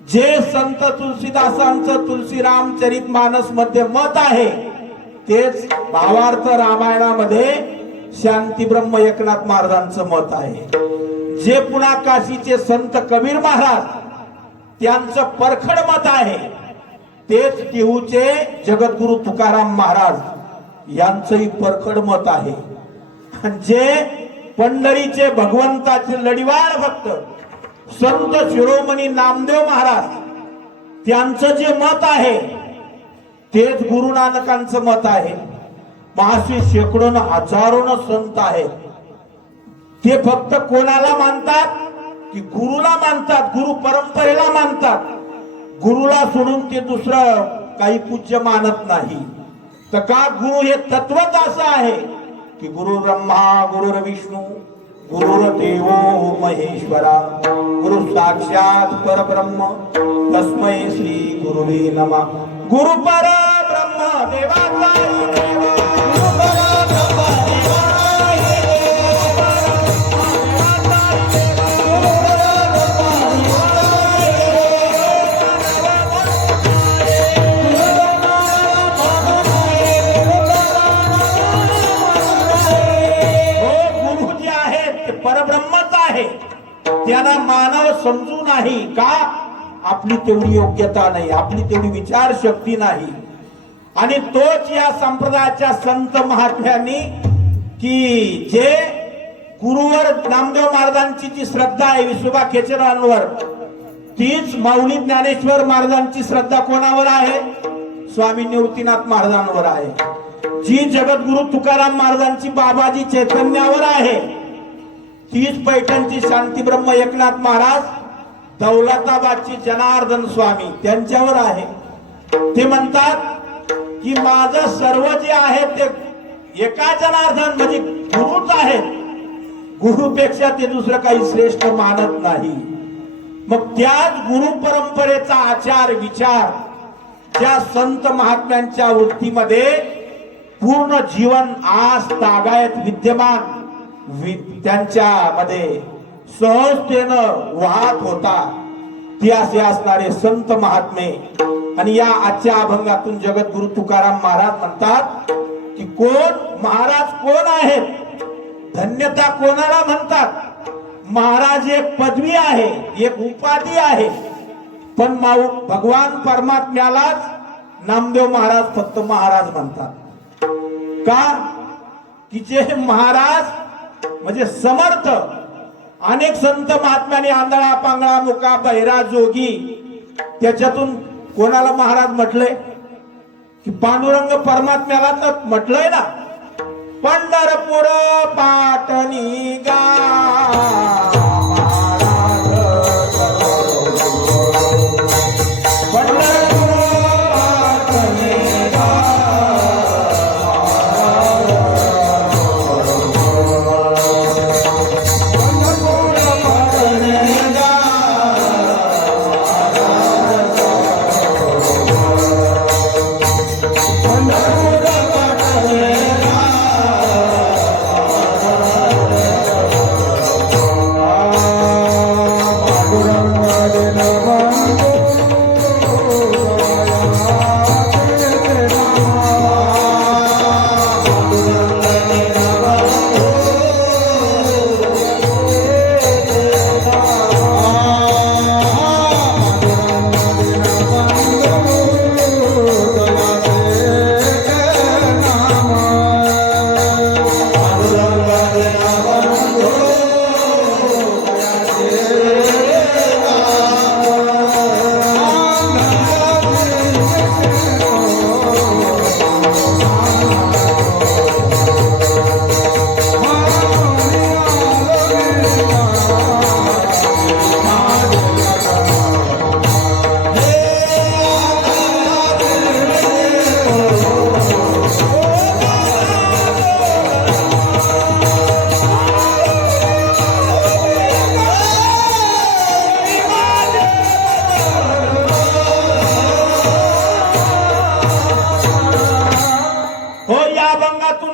जे संत तुलसीदासांचं तुलसीरामचरित मानस मध्ये मत आहे तेच भावार्थ रामायणामध्ये शांती ब्रह्म एकनाथ महाराजांचं मत आहे. जे पुन्हा काशीचे संत कबीर महाराज त्यांचं परखड मत आहे तेच टिहूचे जगद्गुरु तुकाराम महाराज यांचंही परखड मत आहे. जे पंढरीचे भगवंताचे लढीवाळ भक्त संत शिरोमणी नामदेव महाराज त्यांचं जे मत आहे तेच गुरु नानकांचं मत आहे. असे शेकडो हजारो संत आहेत. ते फक्त कोणाला मानतात की गुरुला मानतात, गुरु परंपरेला मानतात. गुरुला सोडून ते दुसरं काही पूज्य मानत नाही. तर का गुरु हे तत्वच असं आहे की गुरु ब्रह्मा गुरु विष्णू गुरुर्देवो महेश्वरा गुरु साक्षात परब्रह्म तस्मै श्री गुरुवे नमः. गुरु परब्रह्म देवाचा देवा, गुरु परब्रह्म देवाचा देवा, परब्रह्मच आहे. त्यांना मानव समजू नाही का? आपली तेवढी योग्यता नाही, आपली तेवढी विचार शक्ती नाही. आणि तोच या संप्रदायाच्या संत महात्म्यांनी की जे गुरुवर नामदेव महाराजांची जी श्रद्धा आहे विसोबा खेचरांवर, तीच माऊली ज्ञानेश्वर महाराजांची श्रद्धा कोणावर आहे? स्वामी निवृत्तीनाथ महाराजांवर आहे. जी जगद्गुरु तुकाराम महाराजांची बाबाजी चैतन्यावर आहे, तीच पैठणची शांतीब्रह्म एकनाथ महाराज, दौलताबादची जनार्दन स्वामी त्यांच्यावर आहे. ते म्हणतात की माझं सर्व जे आहे ते एका जनार्दन म्हणजे गुरुच आहे, गुरुपेक्षा ते दुसरं काही श्रेष्ठ मानत नाही. मग त्याच गुरु परंपरेचा आचार विचार त्या संत महात्म्यांच्या वृत्तीमध्ये पूर्ण जीवन आज तागायत विद्यमान त्यांच्या मध्ये सहजतेनं वाहत होता. ती असे असणारे संत महात्मे. आणि या आजच्या अभंगातून जगद्गुरु तुकाराम महाराज म्हणतात की कोण महाराज कोण आहेत, धन्यता कोणाला म्हणतात? महाराज एक पदवी आहे, एक उपाधी आहे, पण भगवान परमात्म्यालाच नामदेव महाराज फक्त महाराज म्हणतात. का? की जे महाराज म्हणजे समर्थ. अनेक संत महात्म्यांनी आंधळा पांगळा मुका बहिरा जोगी त्याच्यातून कोणाला महाराज म्हटलंय? की पांडुरंग परमात्म्याला तर म्हटलंय ना, पंढरपूर पाटणी गा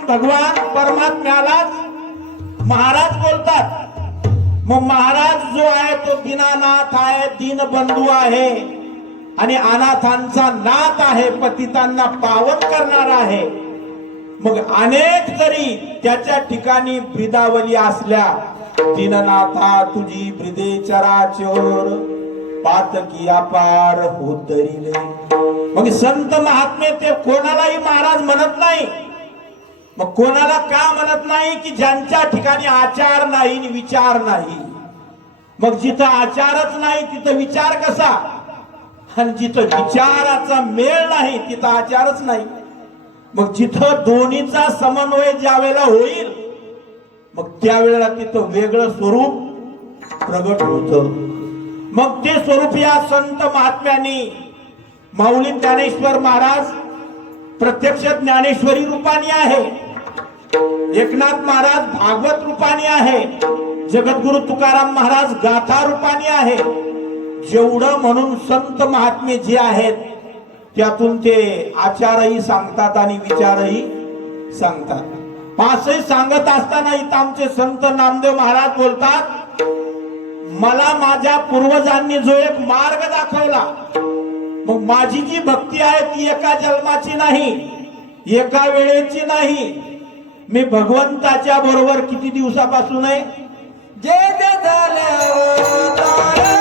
भगवान परमात्म्यालाच महाराज बोलतात. मग महाराज जो आहे तो दीनानाथ आहे, दीनबंधू आहे आणि अनाथांचा नाथ आहे, पतितांना पावन करणारा आहे. मग अनेक जरी त्याच्या ठिकाणी ब्रिदावली असल्या, दीननाथा तुझी ब्रिदे चराचर पातकी अपार होतरिले. मग संत महात्मे ते कोणालाही महाराज म्हणत नाही. मग कोणाला का म्हणत नाही? की ज्यांच्या ठिकाणी आचार नाही, विचार नाही. मग जिथं आचारच नाही तिथं विचार कसा? आणि जिथं विचाराचा मेळ नाही तिथं आचारच नाही. मग जिथं दोन्हीचा समन्वय ज्या वेळेला होईल मग त्यावेळेला तिथं वेगळं स्वरूप प्रगट होतं. मग ते स्वरूप या संत महात्म्यांनी माऊली ज्ञानेश्वर महाराज प्रत्यक्ष ज्ञानेश्वरी रूपाने आहे. एकनाथ महाराज भागवत रूपाने आहे, जगद्गुरु तुकाराम महाराज गाथा रूपाने आहे. जेवढं म्हणून संत महात्मे जे आहेत त्यातून ते आचारही सांगतात आणि विचारही सांगतात. पाचही सांगत असताना इथं आमचे संत नामदेव महाराज बोलतात, मला माझ्या पूर्वजांनी जो एक मार्ग दाखवला, मग माझी जी भक्ती आहे ती एका जन्माची नाही, एका वेळेची नाही. मी भगवंताच्या बरोबर किती दिवसापासून आहे? जे जे झाल्यावर तारे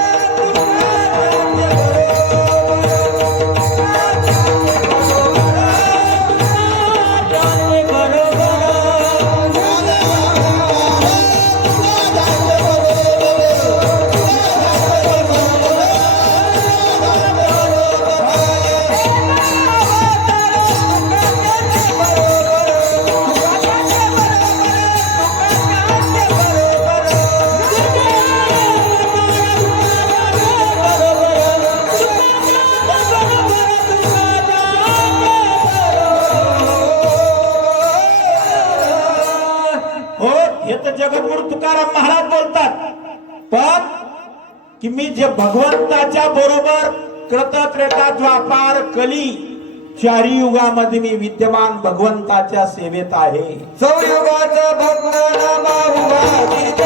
जगद्गुरु तुकाराम महाराज बोलतात, पण की मी जे भगवंताच्या बरोबर कृत त्रेता द्वापार कली चारी युगामध्ये मी विद्यमान भगवंताच्या सेवेत आहे. संयुगाचं भक्त नामा उभा किती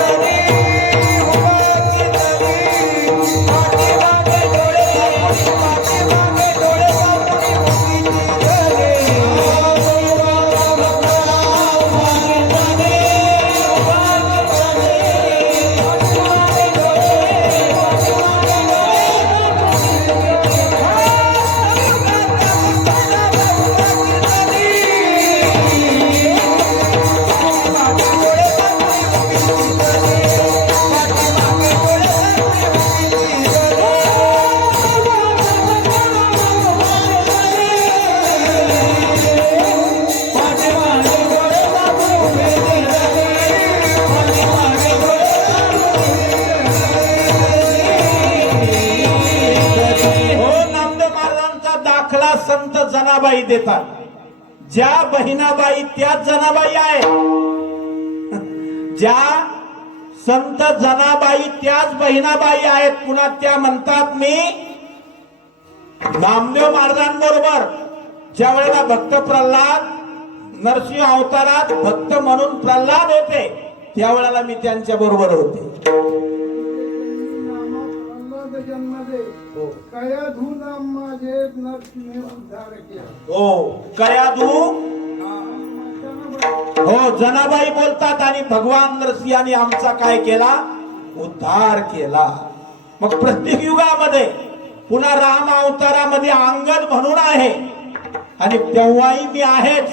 संत जनाबाई देतात. ज्या बहिणाबाई त्याच जनाबाई आहे, ज्या संत जनाबाई त्याच बहिणाबाई आहेत. पुन्हा त्या म्हणतात, मी नामदेव महाराजांबरोबर ज्या वेळेला भक्त प्रल्हाद नरसिंह अवतारात भक्त म्हणून प्रल्हाद होते, त्यावेळेला मी त्यांच्या बरोबर होते. कयाधू नाम माझे नरसिंह उद्धार केला. हो, कयाधू. हो, जनाबाई बोलतात आणि भगवान नरसिंहाने आमचा काय केला? उद्धार केला. मग प्रत्येक युगामध्ये पुन्हा राम अवतारामध्ये अंगद म्हणून आहे आणि तेव्हाही मी आहेच.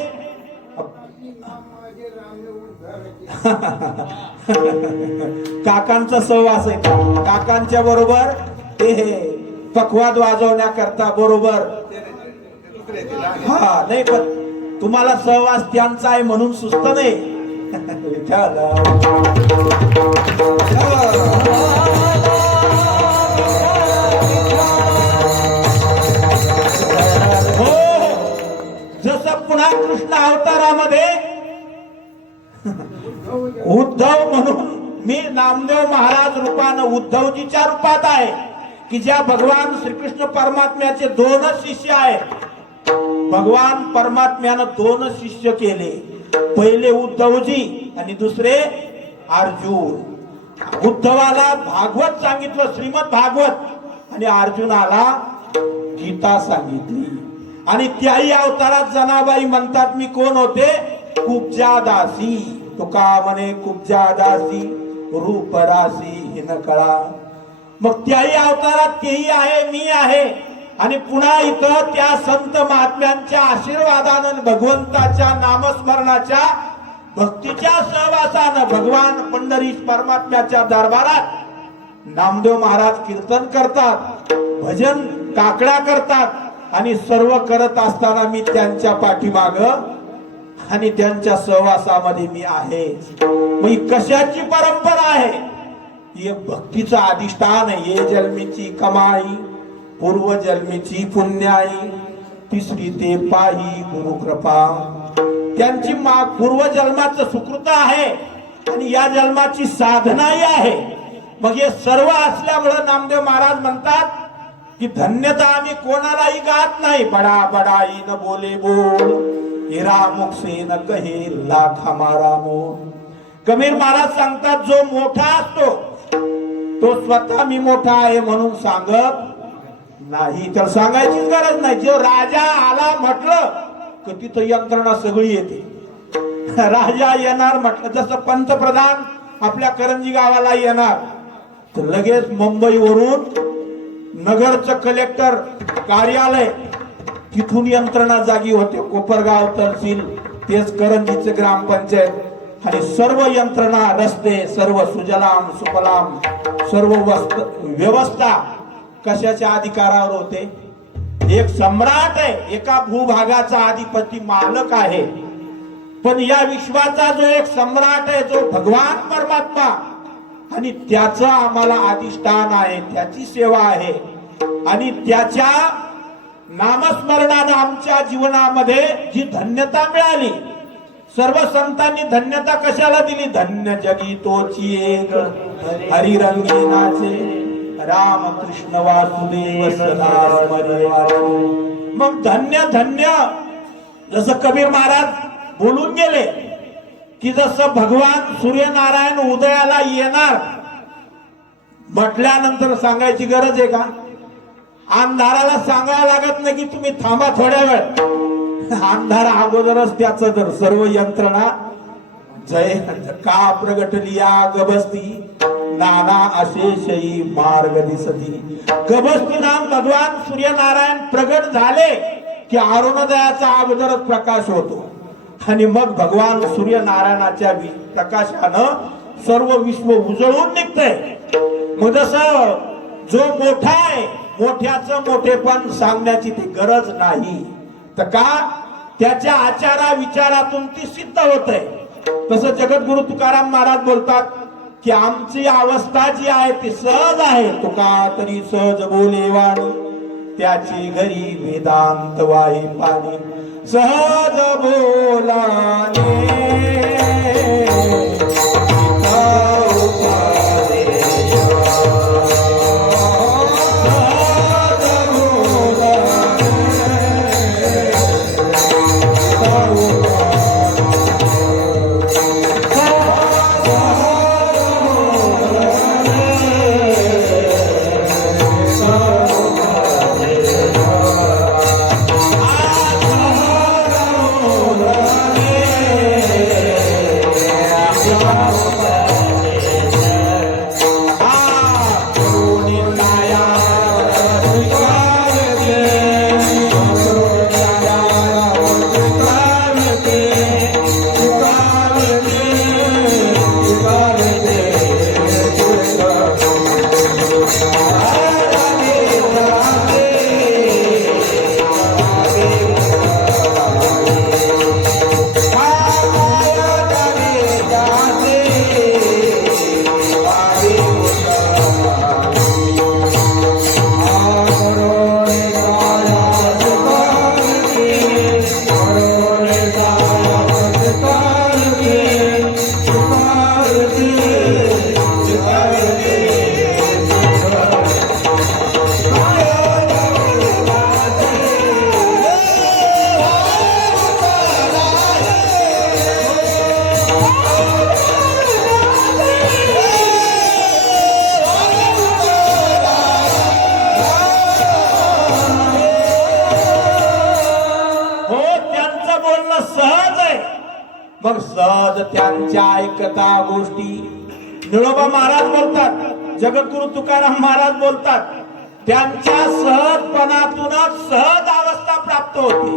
काकांचा सहवास आहे. काकांच्या बरोबर ते पखवाद वाजवण्याकरता बरोबर. हा नाही, पण तुम्हाला सहवास त्यांचा आहे म्हणून सुस्त नाही. विठ्ठल हो, जसं पुन्हा कृष्ण अवतारामध्ये उद्धव म्हणून मी नामदेव महाराज रूपानं उद्धवजीच्या रूपात आहे, की ज्या भगवान श्रीकृष्ण परमात्म्याचे दोनच शिष्य आहेत. भगवान परमात्म्यानं दोनच शिष्य केले, पहिले उद्धवजी आणि दुसरे अर्जुन. उद्धवाला भागवत सांगितलं, श्रीमद भागवत, आणि अर्जुनाला गीता सांगितली. आणि त्याही अवतारात जनाबाई म्हणतात, मी कोण होते? कुब्जा दासी. तुका म्हणे कुब्जा दासी रूप रासी हिन कळा. मग त्याही अवतारात तेही आहे, मी आहे. आणि पुन्हा इथं त्या संत महात्म्यांच्या आशीर्वादानं, भगवंताच्या नामस्मरणाच्या भक्तीच्या सहवासानं भगवान पंढरीश परमात्म्याच्या दरबारात नामदेव महाराज कीर्तन करतात, भजन काकड्या करतात आणि सर्व करत असताना मी त्यांच्या पाठीमाग आणि त्यांच्या सहवासामध्ये मी आहे. मग ही कशाची परंपरा आहे? हे भक्तीचं अधिष्ठान आहे. ये जन्मीची कमाई, पूर्व जन्मीची पुण्याई, तिसरी ते पाही गुरु कृपा. त्यांची पूर्वजन्माचं सुकृत आहे आणि या जन्माची साधनाही आहे. मग हे सर्व असल्यामुळे नामदेव महाराज म्हणतात की धन्यता आम्ही कोणालाही गात नाही. बडा बडाई न बोले बोल, हिरा मुख से न कहे लाख हमारा मोल. कबीर महाराज सांगतात जो मोठा असतो तो स्वतः मी मोठा आहे म्हणून सांगत नाही. तर सांगायचीच गरज नाही. जो राजा आला म्हटलं की तिथं यंत्रणा सगळी येते. राजा येणार म्हटलं, जसं पंतप्रधान आपल्या करंजी गावाला येणार तर लगेच मुंबईवरून नगरचं कलेक्टर कार्यालय तिथून यंत्रणा जागी होते. कोपरगाव तहसील, तेच करंजीचे ग्रामपंचायत आणि सर्व यंत्रणा, रस्ते सर्व सुजलाम सुफलाम, सर्व व्यवस्था कशाच्या अधिकारावर होते? एक सम्राट आहे, एका भूभागाचा अधिपती मालक आहे. पण या विश्वाचा जो एक सम्राट आहे, जो भगवान परमात्मा, आणि त्याचं आम्हाला अधिष्ठान आहे, त्याची सेवा आहे आणि त्याच्या नामस्मरणानं आमच्या जीवनामध्ये जी धन्यता मिळाली. सर्व संतांनी धन्यता कशाला दिली? धन्य जगी तोची एक हरिरंगी नाचे, राम कृष्ण वासुदेव सदा स्मरे वाचे. मग धन्य धन्य जसं कबीर महाराज बोलून गेले की जसं भगवान सूर्यनारायण उदयाला येणार म्हटल्यानंतर सांगायची गरज आहे का? अंधाराला सांगावं लागत नाही की तुम्ही थांबा थोड्या वेळ. अंधार अगोदरच त्याचं तर सर्व यंत्रणा जय का प्रगटली या गबस्ती, नाना अशेषई मार्ग दिसती. गबस्ती नाम भगवान सूर्यनारायण प्रगट झाले की अरुणोदयाचा अगोदरच प्रकाश होतो आणि मग भगवान सूर्यनारायणाच्या प्रकाशानं सर्व विश्व उजळून निघतंय. मग जसं जो मोठा आहे, मोठ्याचं मोठेपण सांगण्याची ती गरज नाही. तर का? त्याच्या आचारा विचारातून ती सिद्ध होते. तसं जगद्गुरु तुकाराम महाराज बोलतात की आमची अवस्था जी आहे ती सहज आहे. तुका तरी सहज बोले वाणी, त्याची घरी वेदांत वाही पाणी. सहज बोलाने मग सहज त्यांच्या ऐकता गोष्टी. निळोबा महाराज बोलतात, जगद्गुरु तुकाराम महाराज बोलतात, त्यांच्या सहजपणातूनच सहज अवस्था प्राप्त होते.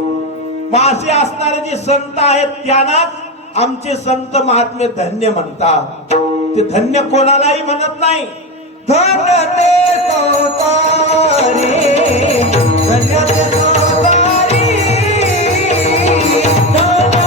मग असे असणारे जे संत आहेत त्यांनाच आमचे संत महात्मे धन्य म्हणतात. ते धन्य कोणालाही म्हणत नाही. धन्य ते सौतारी, धन्य ते सौतारी, धन्य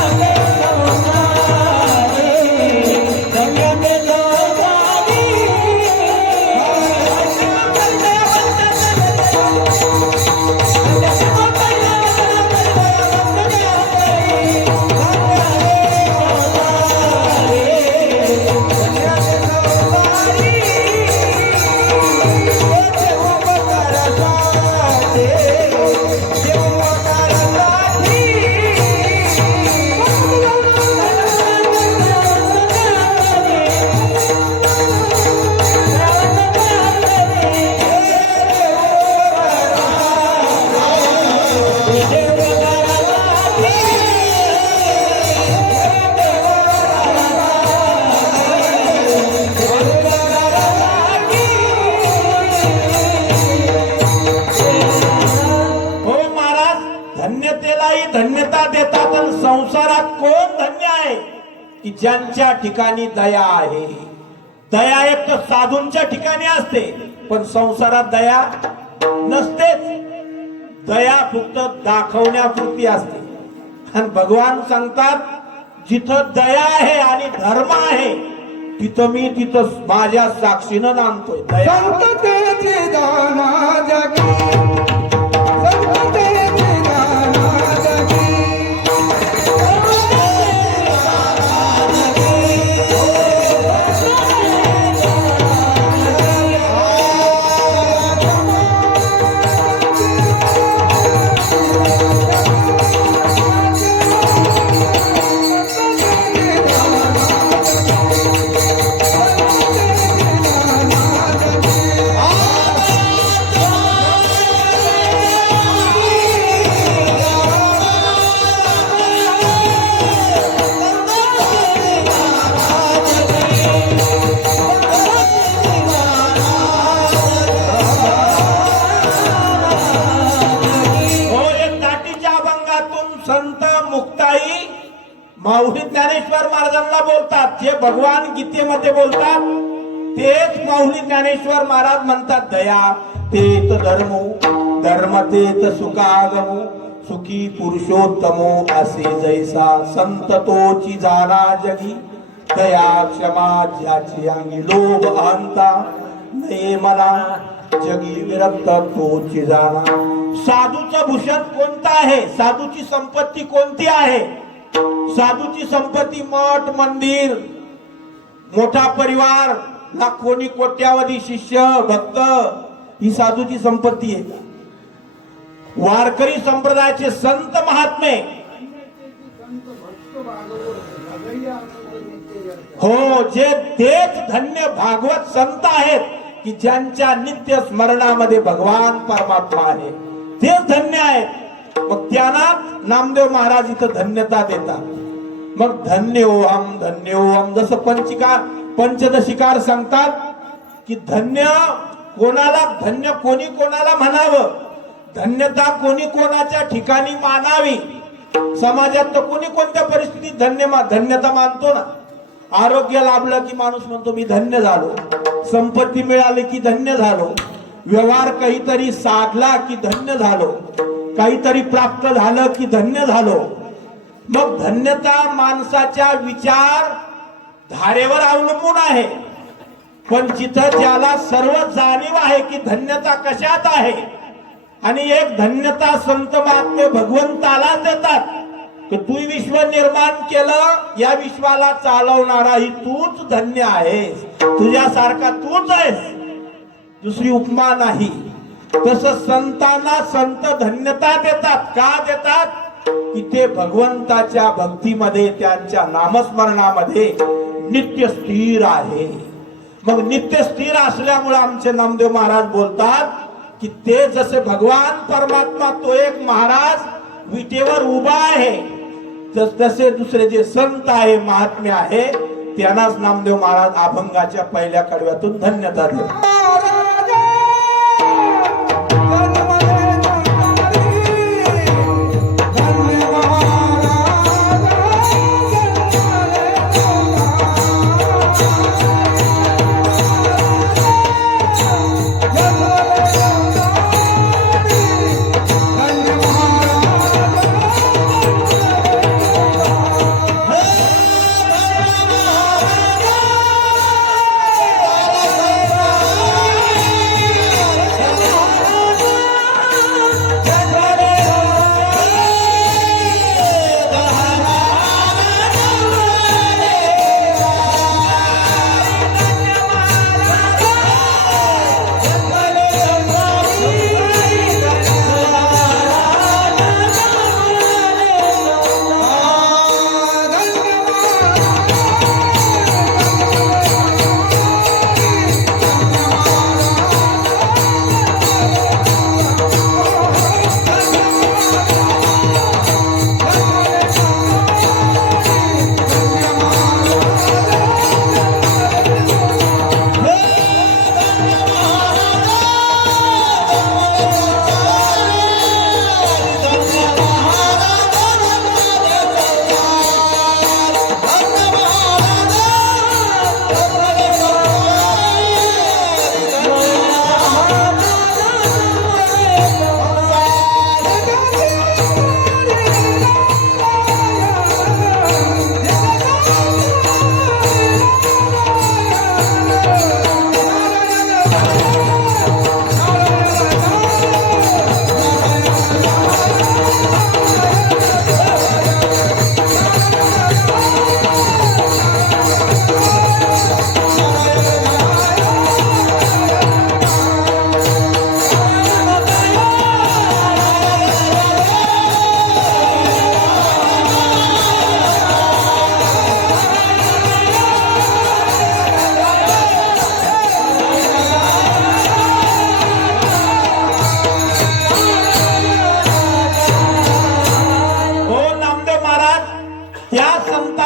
धन्यतेलाही धन्यता देतात. आणि संसारात कोण धन्य आहे की ज्यांच्या ठिकाणी दया आहे. दया एक तर साधूंच्या ठिकाणी असते, पण संसारात दया नसतेच. दया फक्त दाखवण्यापुरती असते. आणि भगवान सांगतात जिथं दया आहे आणि धर्म आहे तिथं माझ्या साक्षीनं नांदतोय. दया संततेचे दाना जगी, संततेचे दाना जगी. संत मुक्ताई माऊली ज्ञानेश्वर महाराजांना बोलतात. जे भगवान गीतेमध्ये बोलतात तेच माऊली ज्ञानेश्वर महाराज म्हणतात. दया तेच धर्मो धर्म तेच सुखागमो सुखी पुरुषोत्तमो असे जैसा संत तोची जाना जगी. दया क्षमा ज्याची अंगी लोभ अहंता नये मना जगी विरक्त तोची जाना. साधूचं भूषण कोणतं आहे? साधूची संपत्ती कोणती आहे? साधूची संपत्ती मठ मंदिर, मोठा परिवार, लाखोनी कोट्यावधी शिष्य भक्त, ही साधूची संपत्ती आहे. वारकरी संप्रदायाचे संत महात्मे, संत भक्त भागवत सगळी आनंद नित्य. हो, जे तेच धन्य भागवत संत आहेत की ज्यांच्या नित्य स्मरणामध्ये भगवान परमात्मा आहे, तेच धन्य आहेत. मग त्यांना नामदेव महाराज इथं धन्यता देतात. मग धन्य ओहम जसं पंचदशिकार सांगतात की धन्य कोणाला, धन्य कोणी कोणाला म्हणावं, धन्यता कोणी कोणाच्या ठिकाणी मानावी. समाजात तर कोणी कोणत्या परिस्थितीत धन्यता मानतो ना. आरोग्य लाभलं की माणूस म्हणतो मी धन्य झालो, संपत्ती मिळाली की धन्य झालो, व्यवहार काहीतरी साधला की धन्य झालो, काहीतरी प्राप्त झालं की धन्य झालो. मग धन्यता माणसाच्या विचार धारेवर अवलंबून आहे. पण जिथं ज्याला सर्व जाणीव आहे की धन्यता कशात आहे, आणि एक धन्यता संत महात्मे भगवंताला देतात की तू विश्व निर्माण केलं, या विश्वाला चालवणारा ही तूच धन्य आहेस, तुझ्यासारखा तूच आहेस, दुसरी उपमा नाही. तसं संतांना संत धन्यता देतात. का देतात? की ते भगवंताच्या भक्तीमध्ये, त्यांच्या नामस्मरणामध्ये नित्य स्थिर आहे. मग नित्य स्थिर असल्यामुळे आमचे नामदेव महाराज बोलतात की ते जसे भगवान परमात्मा तो एक महाराज विटेवर उभा आहे, तसे दुसरे जे संत आहे, महात्मे आहे, त्यांनाच नामदेव महाराज अभंगाच्या पहिल्या कडव्यातून धन्यता देतात.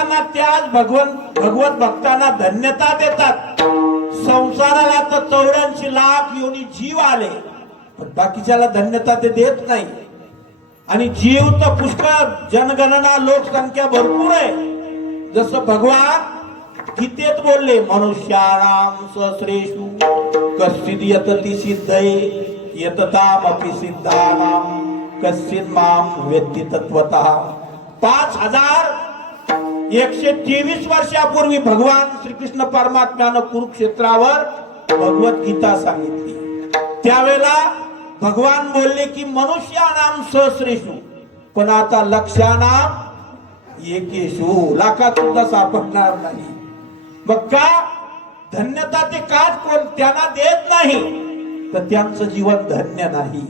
लोकांना त्याच भगवत भक्तांना धन्यता देतात. संसाराला तर 84 लाख योनी जीव आले, पण बाकीच्याला धन्यता ते देत नाही. आणि जीव तर पुष्कळ, जनगणना लोकसंख्या भरपूर आहे. जसं भगवान गीतेत बोलले, मनुष्याणाम सहस्रेषु कश्चिद यतति सिद्धये यततामपि सिद्धानाम कश्चिद माम वेत्ति तत्वतः. 5123 वर्षापूर्वी भगवान श्रीकृष्ण परमात्म्यानं कुरुक्षेत्रावर भगवद्गीता सांगितली. त्यावेळेला भगवान बोलले की मनुष्यानाम सहस्रेषु, पण आता लक्षानाम एकेषु, लाखात सुद्धा सापडणार नाही. मग का धन्यता ते काच कोण त्यांना देत नाही, तर त्यांचं जीवन धन्य नाही.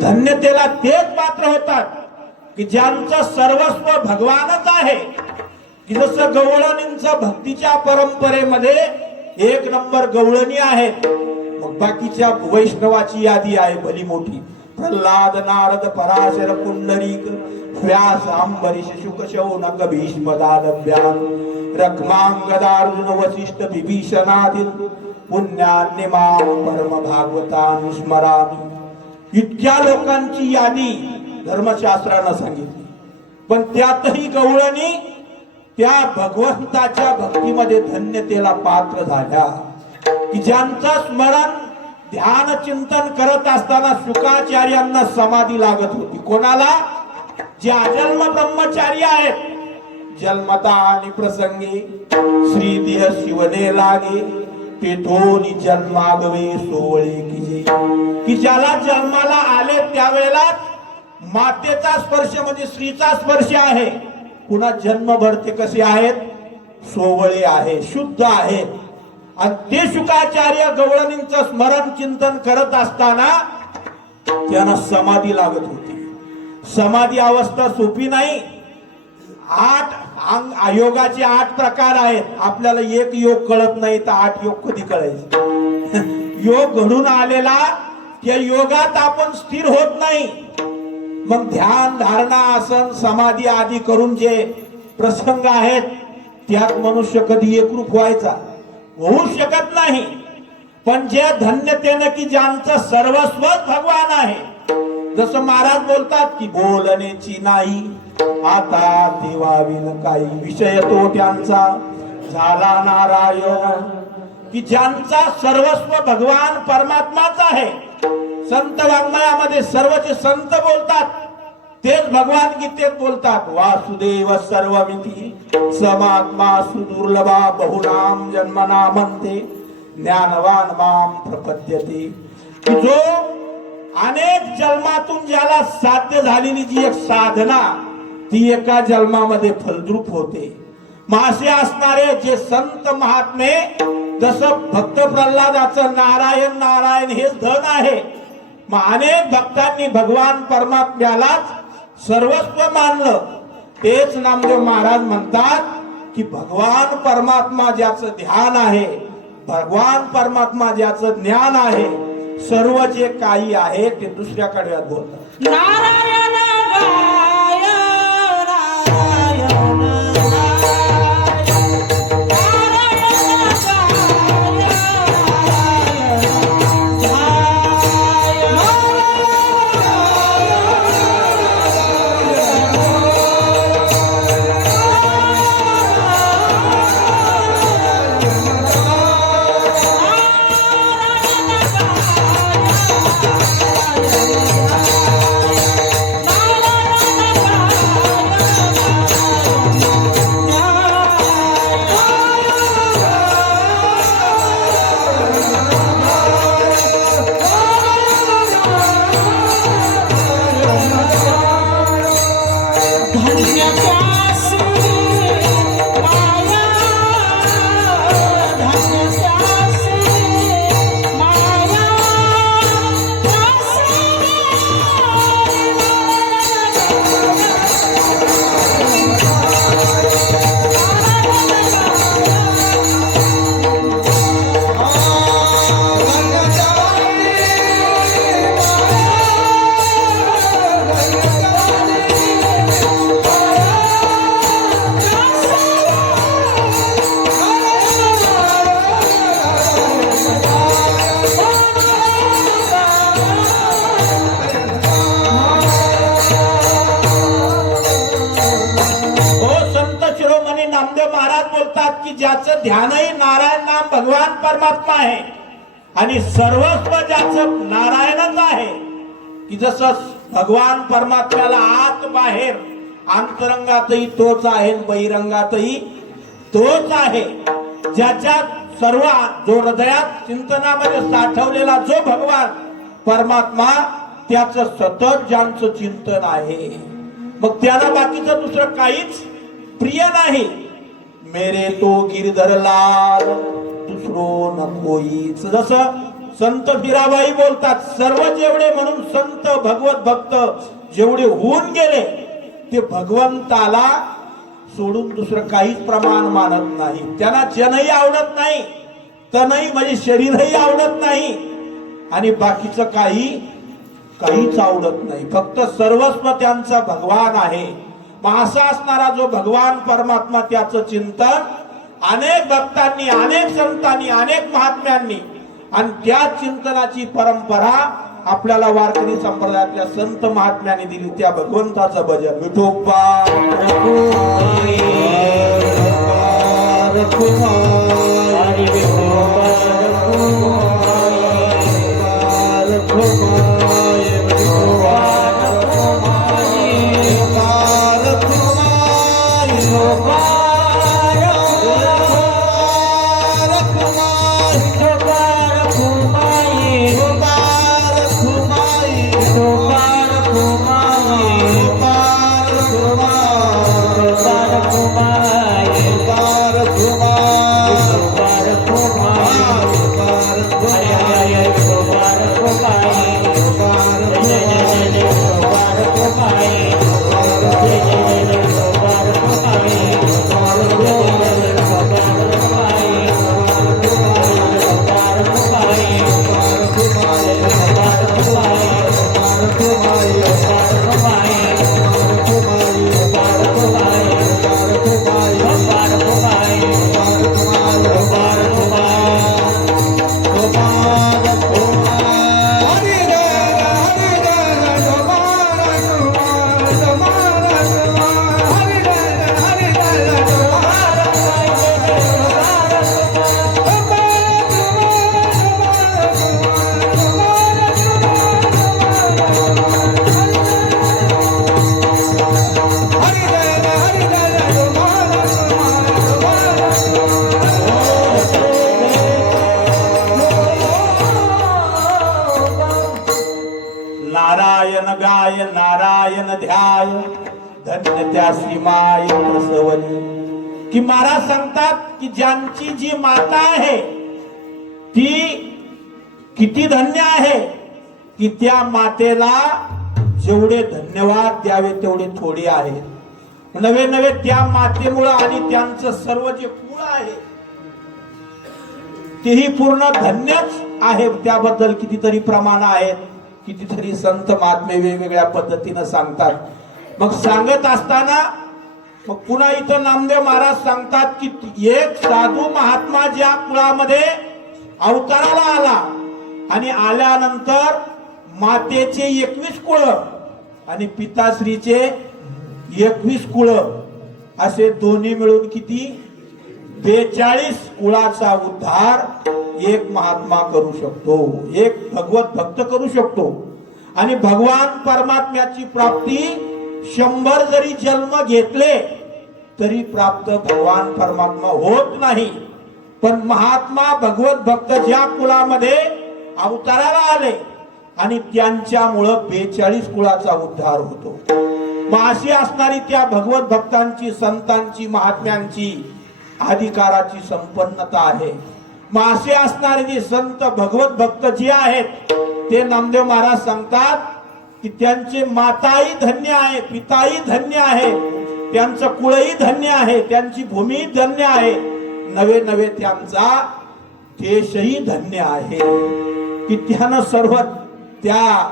धन्यतेला तेच पात्र होतात की ज्यांचं सर्वस्व भगवानच आहे. की जसं गवळणींचं भक्तीच्या परंपरेमध्ये 1 नंबर गवळणी आहेत, मग बाकीच्या वैष्णवाची यादी आहे भली मोठी. प्रल्हाद, नारद, पराशर, पुंडरीक, व्यास, अंबरीश, शुक, शौनक, भीष्म, दानव्यान, रक्मांगदार्जुन, वसिष्ठ, विभीषणादिल पुण्यान्यमाम परम भागवतान स्मरामि. इतक्या लोकांची यादी धर्मशास्त्रानं सांगितली. पण त्यातही गवळणी त्या भगवंताच्या भक्तीमध्ये धन्यतेला पात्र झाल्या. की ज्यांचं स्मरण ध्यान चिंतन करत असताना शुकाचार्यांना समाधी लागत होती. कोणाला? जे अजन्म ब्रह्मचारी आहेत. जन्मता आणि प्रसंगी श्रीदेह शिवने लागे, पेठोनी जन्मागवे सोवळे कीजे. की ज्याला जन्माला आले त्यावेळेला मातेचा स्पर्श म्हणजे स्त्रीचा स्पर्श आहे. पुन्हा जन्मभर ते कसे आहेत? सोवळे आहे, शुद्ध आहेत. आणि ते शुकाचार्य गवळणींचं स्मरण चिंतन करत असताना त्यांना समाधी लागत होती. समाधी अवस्था सोपी नाही. 8 योगाचे 8 प्रकार आहेत. आपल्याला एक योग कळत नाही तर 8 योग कधी कळायचे? योग घडून आलेला त्या योगात आपण स्थिर होत नाही. मग ध्यान, धारणा, आसन, समाधी आदी करून जे प्रसंग आहेत त्यात मनुष्य कधी एकरूप व्हायचा होऊ शकत नाही. पण जे धन्यतेनं की ज्यांचं सर्वस्व भगवान आहे. जसं महाराज बोलतात की बोलण्याची नाही आता देवाविन काही, विषय तो त्यांचा झाला नारायण. की ज्यांचा सर्वस्व भगवान परमात्माचा आहे. संत वाङ्मयामध्ये सर्वचे संत बोलतात, तेच भगवान गीतेत बोलतात. वासुदेव सर्वमिती समात्मा सुदुर्लभा बहुनाम जन्मना म्हणते ज्ञानवान माम प्रपद्यते. जो अनेक जन्मातून ज्याला साध्य झालेली जी एक साधना ती एका जन्मामध्ये फलद्रूप होते. मासे असणारे जे संत महात्मे, जसं भक्त प्रल्हादाचं नारायण नारायण हेच धन आहे. मग अनेक भक्तांनी भगवान परमात्म्यालाच सर्वस्व मानलं. तेच नामदेव महाराज म्हणतात की भगवान परमात्मा ज्याचं ध्यान आहे, भगवान परमात्मा ज्याचं ज्ञान आहे, सर्व जे काही आहे ते दुसऱ्या कडव्यात बोलतात. नारायण गाय नारायण नारायण सांगतात की ज्याचं ध्यानही नारायण नाम भगवान परमात्मा आहे आणि सर्वस्व ज्याचं नारायणच आहे, की जसं भगवान परमात्म्याला आत बाहेर अंतरंगातही तोच आहे, बहिरंगातही तोच आहे. ज्याच्या सर्व जो हृदयात चिंतनामध्ये साठवलेला जो भगवान परमात्मा, त्याचं सतत ज्यांचं चिंतन आहे, मग त्याला बाकीचं दुसरं काहीच प्रिय नाही. मेरे तो गिरधर लाल दुसरो न कोईच. जसं संत मीराबाई बोलतात, सर्व जेवढे म्हणून संत भगवत भक्त जेवढे होऊन गेले ते भगवंताला सोडून दुसरं काहीच प्रमाण मानत नाही. त्यांना जनही आवडत नाही, तनही म्हणजे शरीरही आवडत नाही आणि बाकीचं काहीच आवडत नाही. फक्त सर्वस्व त्यांचा भगवान आहे. मग असा असणारा जो भगवान परमात्मा, त्याचं चिंतन अनेक भक्तांनी, अनेक संतांनी, अनेक महात्म्यांनी आणि त्या चिंतनाची परंपरा आपल्याला वारकरी संप्रदायातल्या संत महात्म्यांनी दिली. त्या भगवंताचं भजन विठोबा नारायण गाय नारायण ध्याय धन्य त्या सीमाय प्रसवली. की महाराज सांगतात की ज्यांची जी माता आहे ती किती धन्य आहे, की त्या मातेला जेवढे धन्यवाद द्यावे तेवढे थोडे आहेत. नवे नवे त्या मातेमुळे आणि त्यांचं सर्व जे कुळ आहे तेही पूर्ण धन्यच आहे. त्याबद्दल कितीतरी प्रमाण आहेत, कितीतरी संत महात्मे वेगवेगळ्या पद्धतीनं सांगतात. मग सांगत असताना मग पुन्हा इथं नामदेव महाराज सांगतात की एक साधू महात्मा ज्या कुळामध्ये अवताराला आला आणि आल्यानंतर मातेचे 21 कुळ आणि पिताश्रीचे 21 कुळ असे दोन्ही मिळून किती 42 कुळाचा उद्धार एक महात्मा करू शकतो, एक भगवत भक्त करू शकतो. आणि भगवान परमात्म्याची प्राप्ती 100 जरी जन्म घेतले तरी प्राप्त भगवान परमात्मा होत नाही. पण महात्मा भगवत भक्त ज्या कुळामध्ये अवताराला आले आणि त्यांच्यामुळं 42 कुळाचा उद्धार होतो. मग अशी असणारी त्या भगवत भक्तांची, संतांची, महात्म्यांची अधिकाराची संपन्नता आहे. मग असे असणारे जे संत भगवत भक्त जे आहेत ते नामदेव महाराज सांगतात की त्यांचे माताही धन्य आहे, पिताही धन्य आहे, त्यांचं कुळही धन्य आहे, त्यांची भूमी धन्य आहे, नवे नवे त्यांचा देशही धन्य आहे. की त्यानं सर्व त्या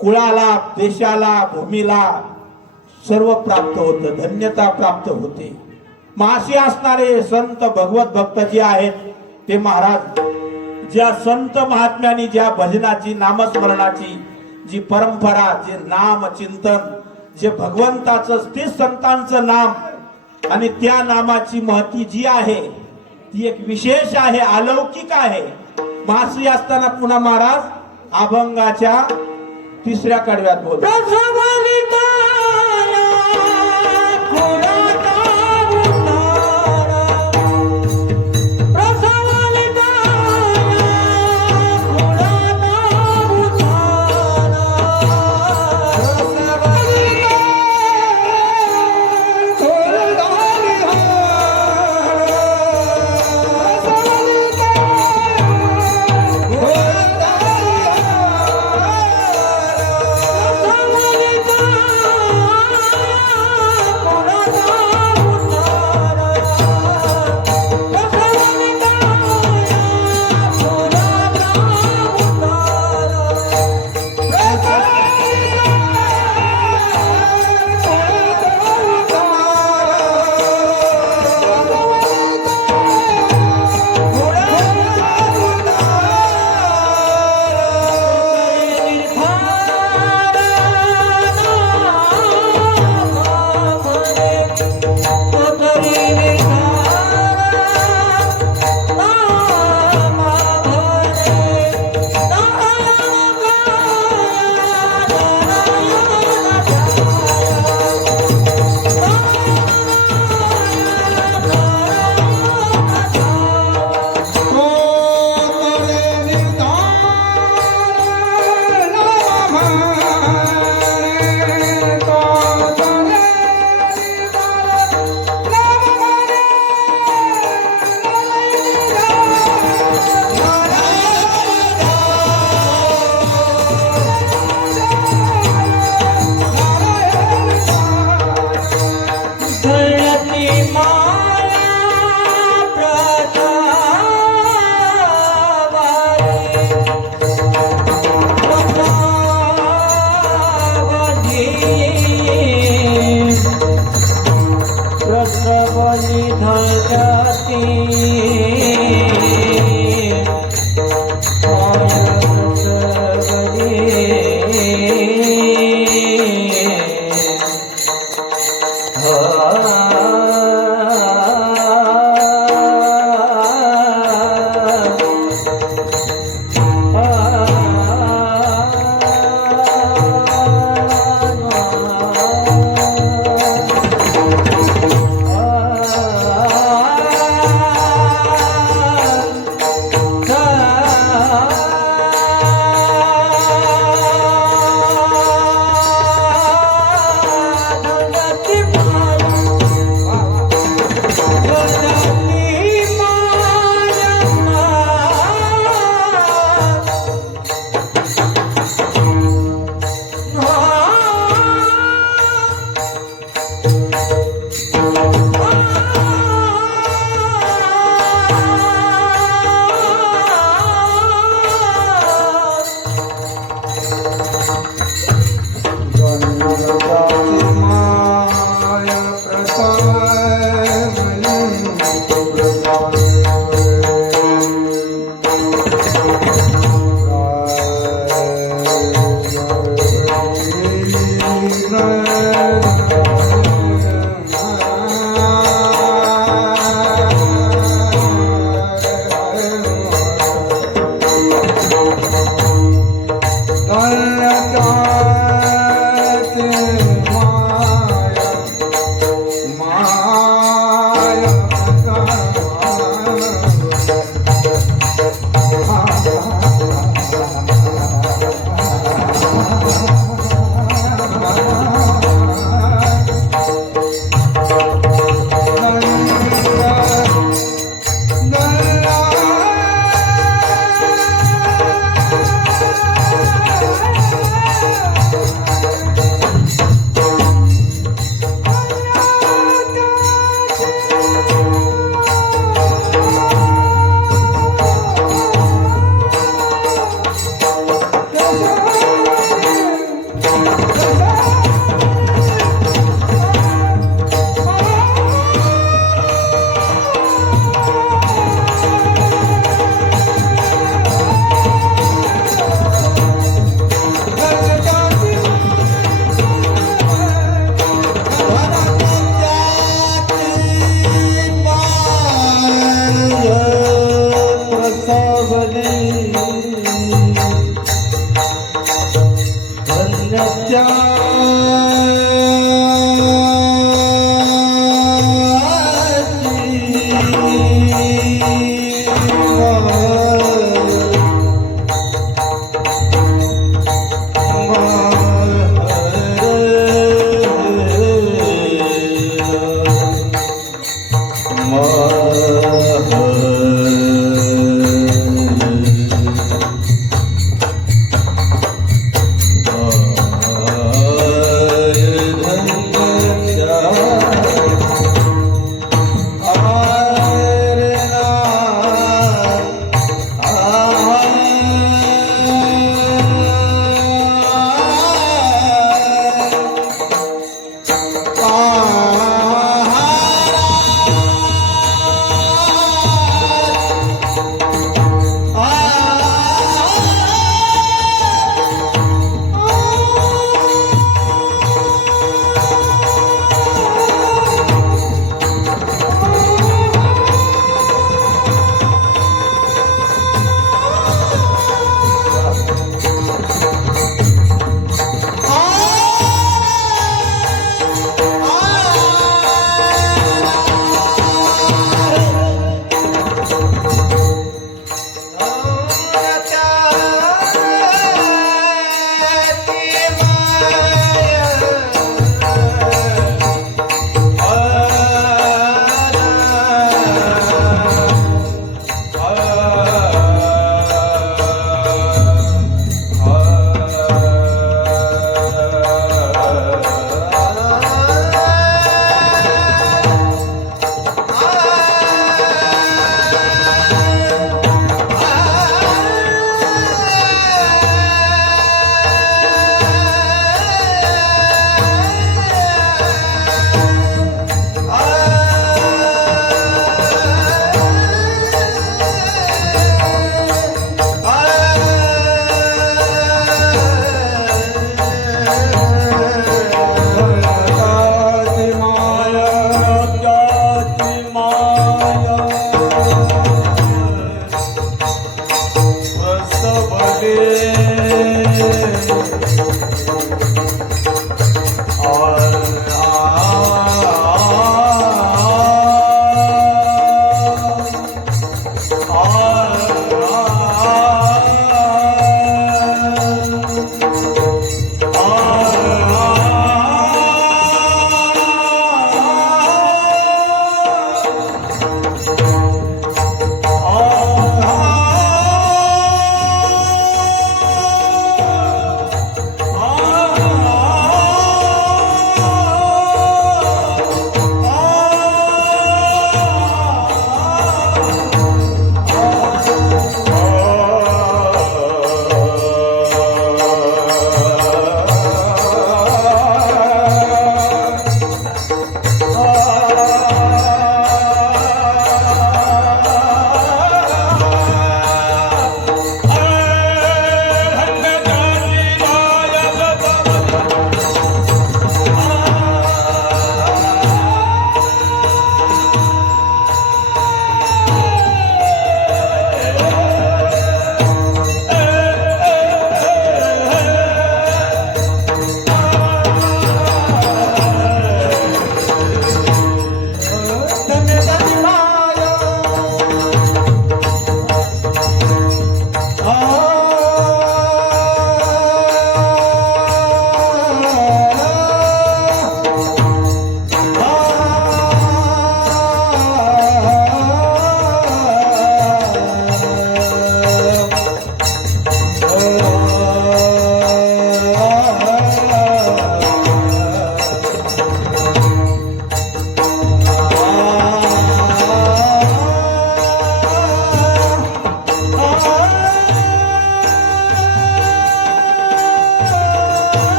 कुळाला, देशाला, भूमीला सर्व प्राप्त होतं, धन्यता प्राप्त होते. माशी असणारे संत भगवत भक्त जे आहेत ते महाराज ज्या संत महात्म्यांनी ज्या भजनाची, नामस्मरणाची जी परंपरा, जे नाम चिंतन, जे भगवंताचं ते संतांचं नाम आणि त्या नामाची महती जी आहे ती एक विशेष आहे, अलौकिक आहे. मासी असताना पुन्हा महाराज अभंगाच्या 3ऱ्या कडव्यात बोल.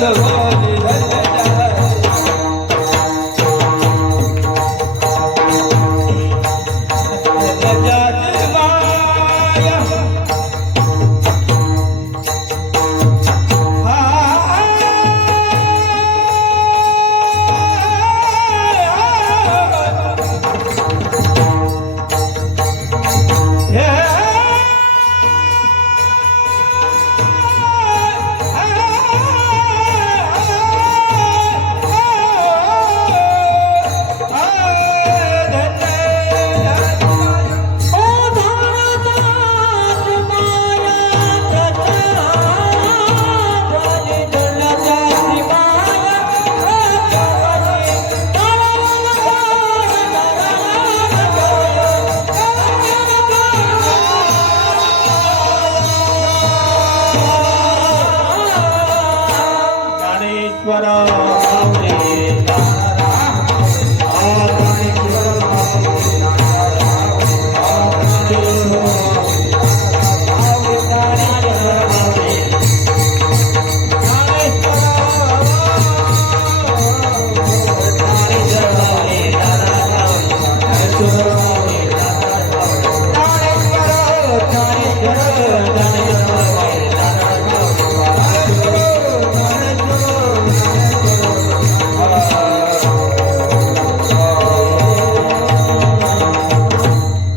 प्रसवाने धन्य माया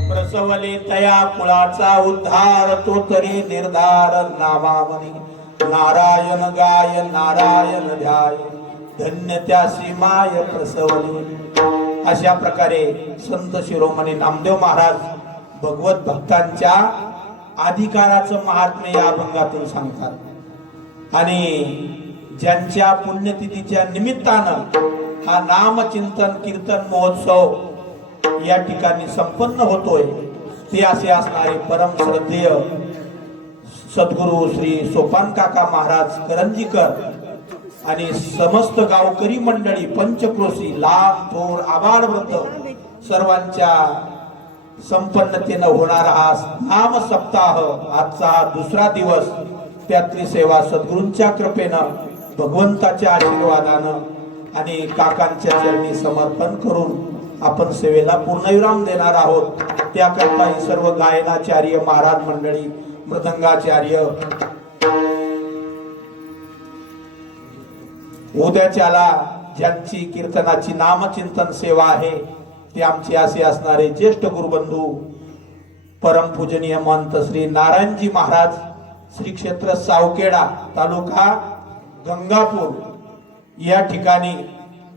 प्रसवले तया कुळाचा उद्धार तो तरी निर्धार नामामणी नारायण गाय नारायण ध्याय धन्य त्या सीमाय प्रसवले. अशा प्रकारे संत शिरोमणी नामदेव महाराज भगवत भक्तांच्या अधिकाराचं महात्म्य या अभंगातून सांगतात. आणि ज्यांच्या पुण्यतिथीच्या निमित्तानं हा नामचिंतन कीर्तन महोत्सव या ठिकाणी संपन्न होतोय ते असे असणारे परम श्रद्धेय सद्गुरु श्री सोपान काका महाराज करंजीकर आणि समस्त गावकरी मंडळी पंचक्रोशी लांब थोर आबाळ वृद्ध सर्वांच्या संपन्नतेनं होणारा हा नाम सप्ताह आजचा हा दुसरा दिवस त्यातली सेवा सद्गुरूंच्या कृपेनं भगवंताच्या आशीर्वादानं आणि काकांच्या चरणी समर्पण करून आपण सेवेला पूर्णविराम देणार आहोत. त्याकरता ही सर्व गायनाचार्य महाराज मंडळी मृदंगाचार्य उद्याच्याला ज्यांची कीर्तनाची नामचिंतन सेवा आहे ते आमचे असे असणारे ज्येष्ठ गुरुबंधू परमपूजनीय महंत श्री नारायणजी महाराज श्री क्षेत्र सावखेडा तालुका गंगापूर या ठिकाणी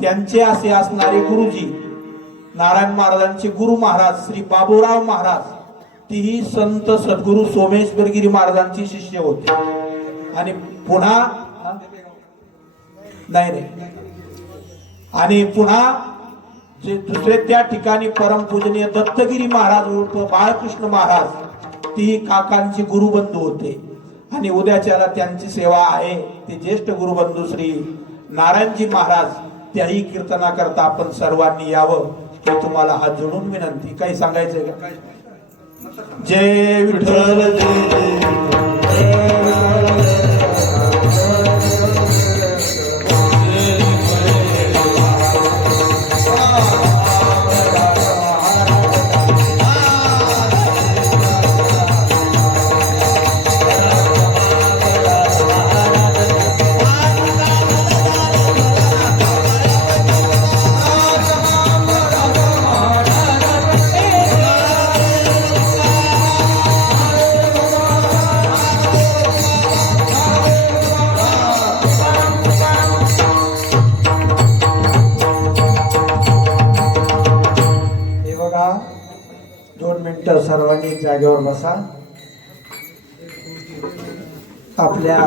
त्यांचे असे असणारे गुरुजी नारायण महाराजांचे गुरु महाराज श्री बाबूराव महाराज तीही संत सद्गुरु सोमेश्वरगिरी महाराजांची शिष्य होते. आणि पुन्हा नाही आणि पुन्हा जे दुसरे त्या ठिकाणी परमपूजनीय दत्तगिरी महाराज उर्फ बाळकृष्ण महाराज ती काकांचे गुरुबंधू होते. आणि उद्याच्याला त्यांची सेवा आहे ते ज्येष्ठ गुरुबंधू श्री नारायणजी महाराज त्याही कीर्तना करता आपण सर्वांनी यावं हे तुम्हाला हात जोडून विनंती. काही सांगायचंय का? जय विठ्ठल सर्वांनी जागेवर बसा. आपल्या